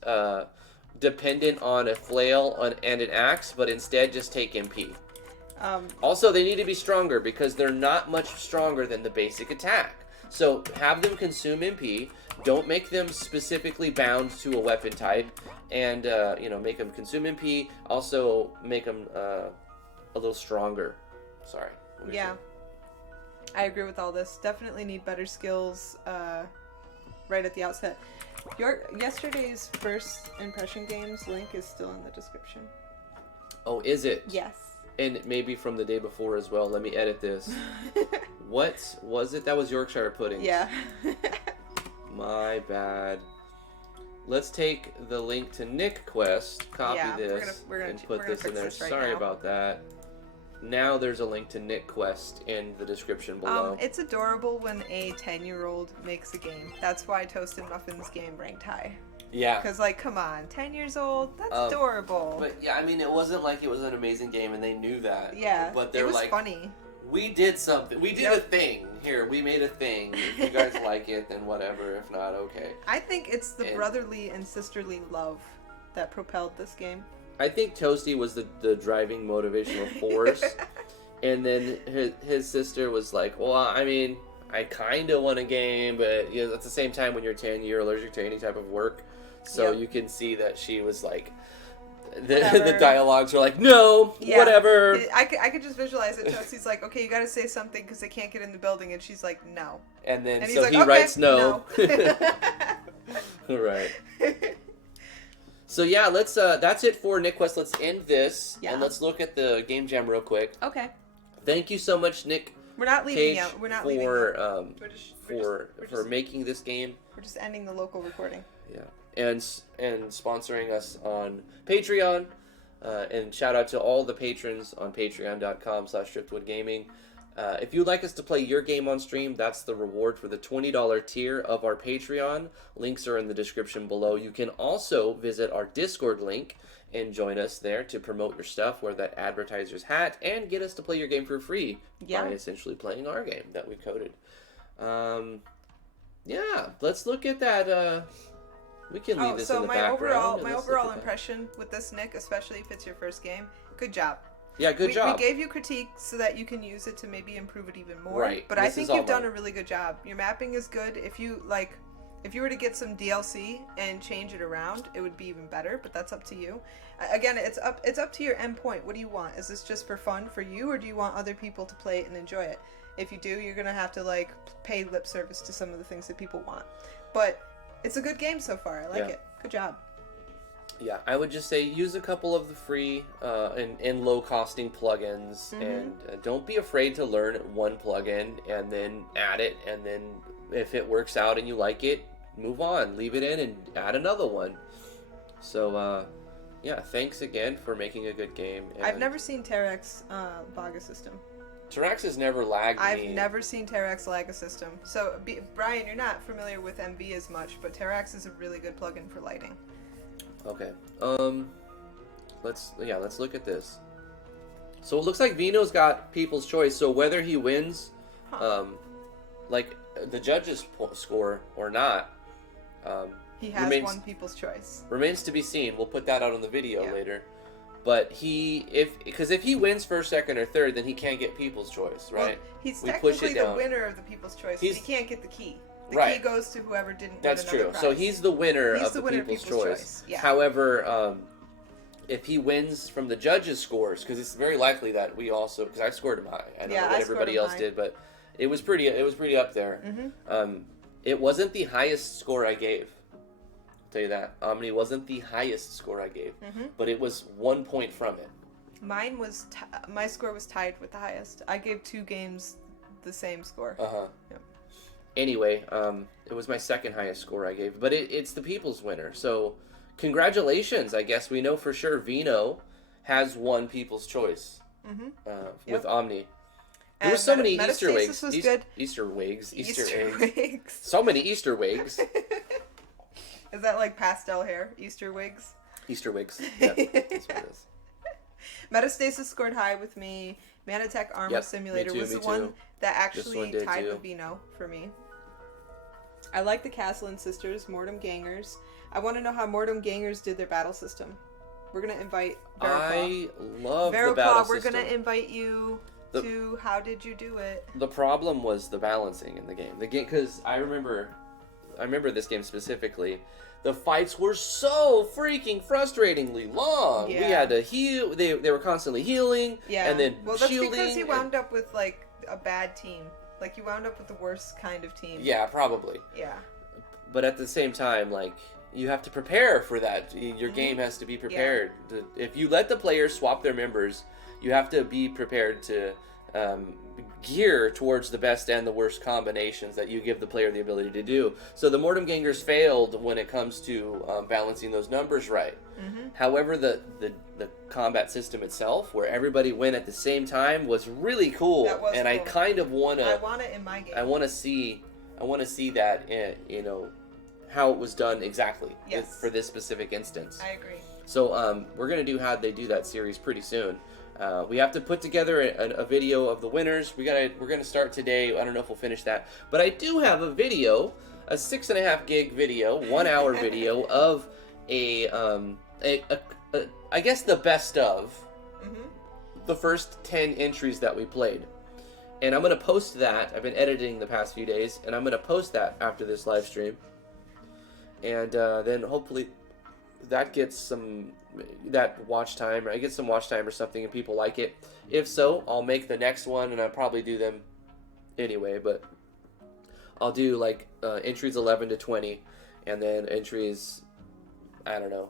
dependent on a flail and an axe, but instead just take MP. Also, they need to be stronger because they're not much stronger than the basic attack. So have them consume MP. Don't make them specifically bound to a weapon type, and make them consume MP. Also, make them a little stronger. Sorry. Yeah, I agree with all this. Definitely need better skills right at the outset. Yesterday's first impression games link is still in the description. Oh, is it? Yes. And maybe from the day before as well. Let me edit this. What was it? That was Yorkshire pudding. Yeah. My bad. Let's take the link to Nick Quest, copy this, and put this in there. Sorry about that. Now there's a link to Nick Quest in the description below. It's adorable when a 10-year-old makes a game. That's why Toasted Muffins game ranked high. Yeah. Because, come on, 10 years old? That's adorable. But, yeah, I mean, it wasn't like it was an amazing game, and they knew that. Yeah, but they're it was funny. We did something. We did a thing. Here, we made a thing. If you guys like it, then whatever. If not, okay. I think it's the brotherly and sisterly love that propelled this game. I think Toasty was the driving motivational force. And then his sister was like, well, I mean, I kind of want a game, but at the same time, when you're 10, you're allergic to any type of work. So you can see that she was like, the dialogues were like, no, whatever. I could just visualize it. Toasty's like, okay, you got to say something because they can't get in the building. And she's like, no. And then and so like, he writes no. Right. So yeah, let's. That's it for Nick Quest. Let's end this and let's look at the game jam real quick. Okay. Thank you so much, Nick. We're not leaving out. We're not leaving out. For making this game. We're just ending the local recording. Yeah. And sponsoring us on Patreon. And shout out to all the patrons on patreon.com/driftwoodgaming. If you'd like us to play your game on stream, that's the reward for the $20 tier of our Patreon. Links are in the description below. You can also visit our Discord link and join us there to promote your stuff, wear that advertiser's hat, and get us to play your game for free by essentially playing our game that we coded. Let's look at that. We can leave this in the background. My overall impression with this, Nick, especially if it's your first game, good job. Yeah, good job. We gave you critique so that you can use it to maybe improve it even more. Right. But I think you've done a really good job. Your mapping is good. If you were to get some DLC and change it around, it would be even better, but that's up to you. Again, it's up to your endpoint. What do you want? Is this just for fun for you, or do you want other people to play it and enjoy it? If you do, you're going to have to pay lip service to some of the things that people want. But it's a good game so far. I like it. Good job. Yeah, I would just say use a couple of the free and low-costing plugins, and don't be afraid to learn one plugin and then add it, and then if it works out and you like it, move on, leave it in, and add another one. So, thanks again for making a good game. And I've never seen Terrax lag a system. Terrax has never lagged me. I've never seen Terrax lag a system. So, Brian, you're not familiar with MV as much, but Terrax is a really good plugin for lighting. Okay. Let's look at this. So it looks like Vino's got People's Choice. So whether he wins, the judges score or not, he has won People's Choice. Remains to be seen. We'll put that out on the video later. But if he wins first, second, or third, then he can't get People's Choice, right? Well, he's technically the winner of the People's Choice, but he can't get the key. The key goes to whoever didn't win another prize. So he's the winner of the People's Choice. Yeah. However, if he wins from the judges' scores, because it's very likely that we also, because I scored him high. I don't know what everybody else did, but it was pretty up there. Mm-hmm. It wasn't the highest score I gave. I'll tell you that. Omni wasn't the highest score I gave, but it was 1 point from it. Mine was my score was tied with the highest. I gave 2 games the same score. Yep. Anyway, it was my second highest score I gave, but it's the people's winner. So, congratulations! I guess we know for sure Vino has won People's Choice with Omni. There were so many Easter eggs. Easter eggs. So many Easter wigs. Is that like pastel hair? Easter wigs? Easter wigs. Yeah, that's what it is. Metastasis scored high with me. Manatech Armor Simulator was the one that actually tied with Vino for me. I like the Castellan Sisters, Mortem Gangers. I want to know how Mortem Gangers did their battle system. We're going to invite Veraclaw. I love the battle system. We're going to invite you to how did you do it? The problem was the balancing in the game. Because I remember this game specifically. The fights were so freaking frustratingly long. Yeah. We had to heal. They were constantly healing. Yeah. And then well, that's shielding. because you wound up with like a bad team. Like you wound up with the worst kind of team. Yeah, probably. Yeah. But at the same time, like, you have to prepare for that. Your game has to be prepared. Yeah. If you let the players swap their members, you have to be prepared to gear towards the best and the worst combinations that you give the player the ability to do. So the Mortem Gangers failed when it comes to balancing those numbers right. Mm-hmm. However, the combat system itself, where everybody went at the same time, was really cool. That was and cool. I kind of want to. I want it in my game. I want to see that, how it was done exactly for this specific instance. I agree. So we're going to do How They Do That series pretty soon. We have to put together a video of the winners. We're going to start today. I don't know if we'll finish that. But I do have a video, a 6.5 gig video, 1 hour video of I guess the best of the first 10 entries that we played. And I'm going to post that. I've been editing the past few days, and I'm going to post that after this live stream. And then hopefully that gets that watch time, or I get some watch time or something, and people like it. If so, I'll make the next one, and I'll probably do them anyway, but I'll do like entries 11 to 20, and then entries, I don't know,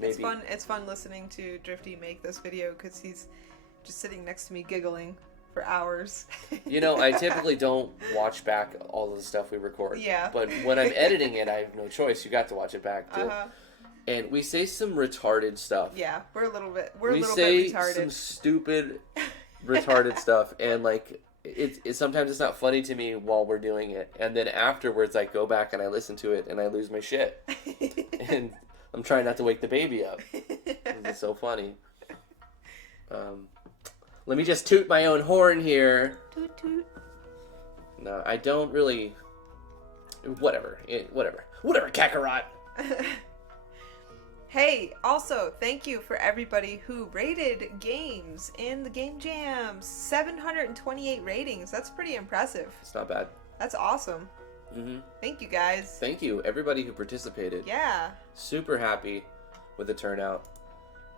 maybe. It's fun listening to Drifty make this video, because he's just sitting next to me giggling for hours. I typically don't watch back all of the stuff we record. Yeah. But when I'm editing it, I have no choice. You got to watch it back too. Uh-huh. And we say some retarded stuff. Yeah, we're a little bit we retarded. say some stupid, retarded stuff, and like it sometimes it's not funny to me while we're doing it, and then afterwards I go back and I listen to it and I lose my shit, and I'm trying not to wake the baby up. It's so funny. Let me just toot my own horn here. Toot toot. No, I don't really. Whatever, Kakarot. Hey, also, thank you for everybody who rated games in the Game Jams. 728 ratings. That's pretty impressive. It's not bad. That's awesome. Mm-hmm. Thank you, guys. Thank you, everybody who participated. Yeah. Super happy with the turnout.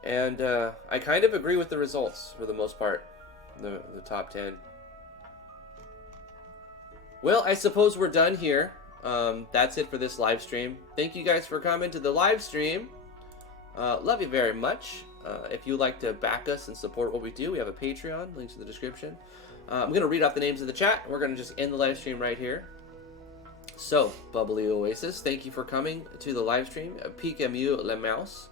And I kind of agree with the results for the most part. The top 10. Well, I suppose we're done here. That's it for this live stream. Thank you guys for coming to the live stream. Love you very much. If you'd like to back us and support what we do, we have a Patreon. Links in the description. I'm going to read off the names of the chat. We're going to just end the live stream right here. So, Bubbly Oasis, thank you for coming to the live stream. Pikamu Le Mouse,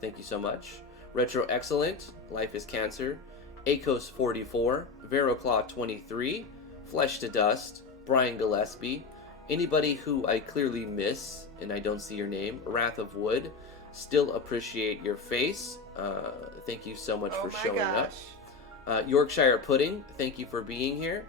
thank you so much. Retro Excellent, Life is Cancer. Acos 44, Veroclaw 23, Flesh to Dust, Brian Gillespie, anybody who I clearly miss and I don't see your name, Wrath of Wood, still appreciate your face. Thank you so much for showing up. Yorkshire Pudding, thank you for being here.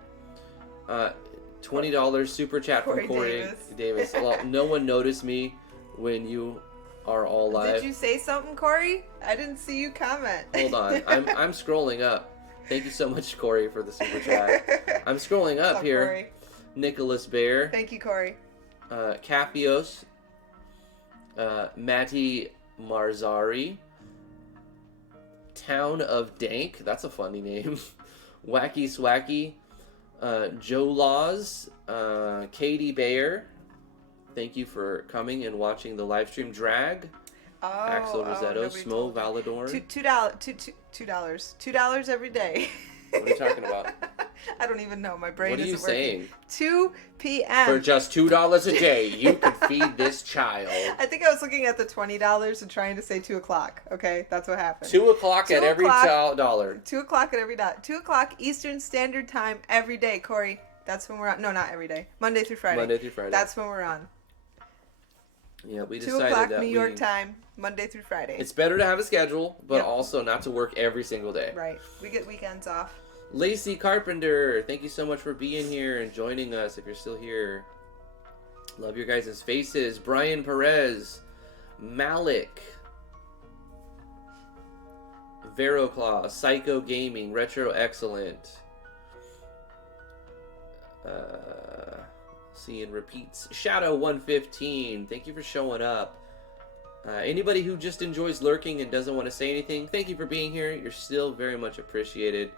$20 super chat from Corey Davis. Well, no one noticed me when you are all live. Did you say something, Corey? I didn't see you comment. Hold on. I'm scrolling up. Thank you so much, Corey, for the super chat. I'm scrolling up here. Corey? Nicholas Bear. Thank you, Corey. Capios. Matty Marzari. Town of Dank. That's a funny name. Wacky Swacky. Joe Laws. Katie Bayer. Thank you for coming and watching the live stream. Drag. Axel Rosetto. Smo Valadorn. $2 every day. What are you talking about? I don't even know. My brain isn't working. What are you saying? 2 p.m. For just $2 a day, you could feed this child. I think I was looking at the $20 and trying to say 2 o'clock. Okay, that's what happened. 2 o'clock at every dollar. 2 o'clock at every dollar. 2 o'clock Eastern Standard Time every day, Corey. That's when we're on. No, not every day. Monday through Friday. Monday through Friday. That's when we're on. Yeah, we 2 decided o'clock that New York time, Monday through Friday. it's better to have a schedule, but Yep. also not to work every single day. Right. We get weekends off. Lacey Carpenter, thank you so much for being here and joining us if you're still here. Love your guys' faces. Brian Perez, Malik, Veroclaw, Psycho Gaming, Retro Excellent. Seeing repeats. Shadow 115, thank you for showing up. Anybody who just enjoys lurking and doesn't want to say anything, thank you for being here. You're still very much appreciated.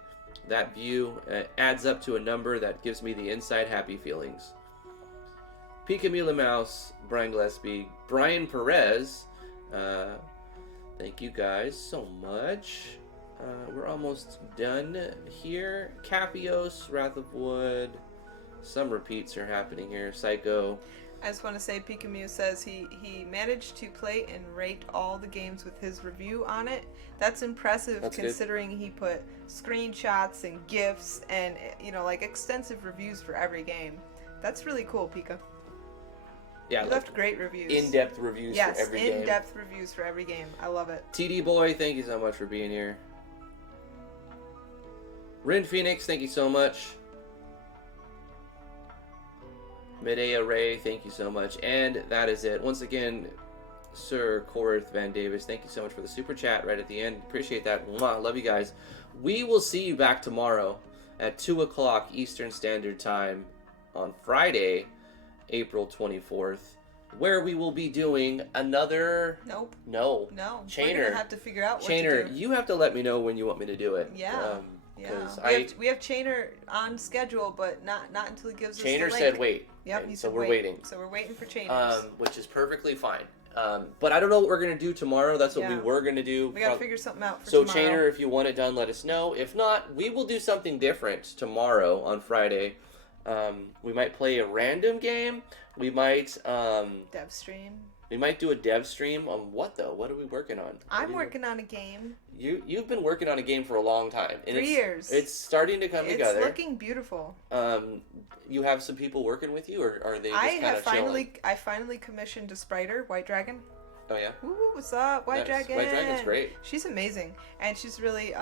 That view adds up to a number that gives me the inside happy feelings. Pika Mila Mouse, Brian Gillespie, Brian Perez. Thank you guys so much. We're almost done here. Capios, Wrath of Wood. Some repeats are happening here. Psycho. I just want to say Pikamu says he managed to play and rate all the games with his review on it. That's impressive. That's considering he put screenshots and GIFs and, like extensive reviews for every game. That's really cool, Pika. Yeah, You left great reviews. in-depth reviews for every game. Yes, in-depth reviews for every game. I love it. TD Boy, thank you so much for being here. Rin Phoenix, thank you so much. Medea Ray, thank you so much. And that is it. Once again, Sir Corath Van Davis, thank you so much for the super chat right at the end. Appreciate that. Mwah, love you guys. We will see you back tomorrow at 2 o'clock Eastern Standard Time on Friday, April 24th, where we will be doing another... Nope. No. No. Chainer. We're going to have to figure out what Chainer, to do. you have to let me know when you want me to do it. Yeah. Yeah. 'cause We have Chainer on schedule, but not until he gives us the Chainer link. said wait. Yep, and he so said we're wait. waiting. So we're waiting for Chainers. Which is perfectly fine. But I don't know what we're going to do tomorrow. That's what we Yeah. were going to do. We got to figure something out for So tomorrow. Chainer, if you want it done, let us know. If not, we will do something different tomorrow on Friday. We might play a random game. We might Dev stream. we might do a dev stream on what though? What are we working on? I'm working on a game. You've been working on a game for a long time. And 3 years. It's starting to come together. It's looking beautiful. You have some people working with you, or are they just I finally commissioned a spriter, White Dragon. Oh yeah. Ooh, what's up, White Nice. Dragon? White Dragon's great. She's amazing, and she's really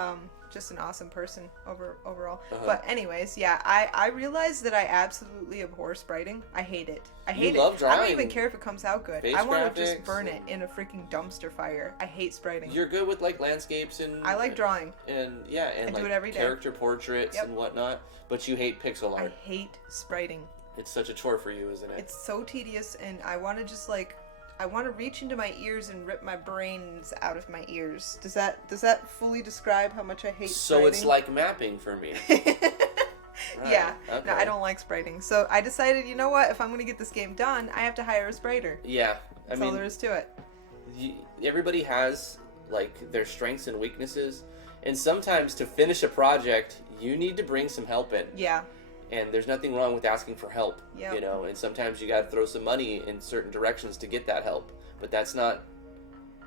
just an awesome person overall. Uh-huh. But anyways, yeah, I realized that I absolutely abhor spriting. I hate it. I hate it. love I don't drawing even care if it comes out good. face I want to just graphics burn it in a freaking dumpster fire. I hate spriting. You're good with like landscapes and I like drawing. and I like do it every day. character portraits Yep. and whatnot, but you hate pixel I art. hate spriting. It's such a chore for you, isn't it? It's so tedious, and I want to just I want to reach into my ears and rip my brains out of my ears. Does that fully describe how much I hate So it's spriting? like mapping for me. Yeah. okay. No, I don't like spriting. So I decided, you know what? If I'm going to get this game done, I have to hire a spriter. Yeah, That's all there is to it. Everybody has like their strengths and weaknesses, and sometimes to finish a project, you need to bring some help in. Yeah. And there's nothing wrong with asking for help, Yep. you know, and sometimes you got to throw some money in certain directions to get that help. But that's not,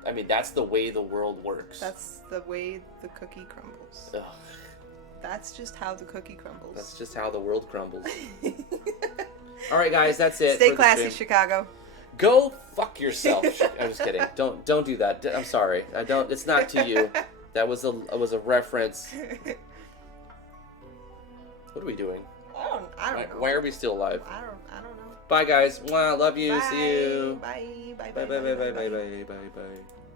I mean, that's the way the world works. That's the way the cookie crumbles. Ugh, That's just how the cookie crumbles. that's just how the world crumbles. All right, guys, that's it. Stay for the classy, stream. Chicago. Go fuck yourself. I'm just kidding. Don't do that. I'm sorry. I don't. It's not to you. That was a reference. What are we doing? I don't know. Why are we still alive? I don't know. Bye, guys. Mwah, love you. Bye. See you. Bye. Bye. Bye bye bye bye bye bye bye bye.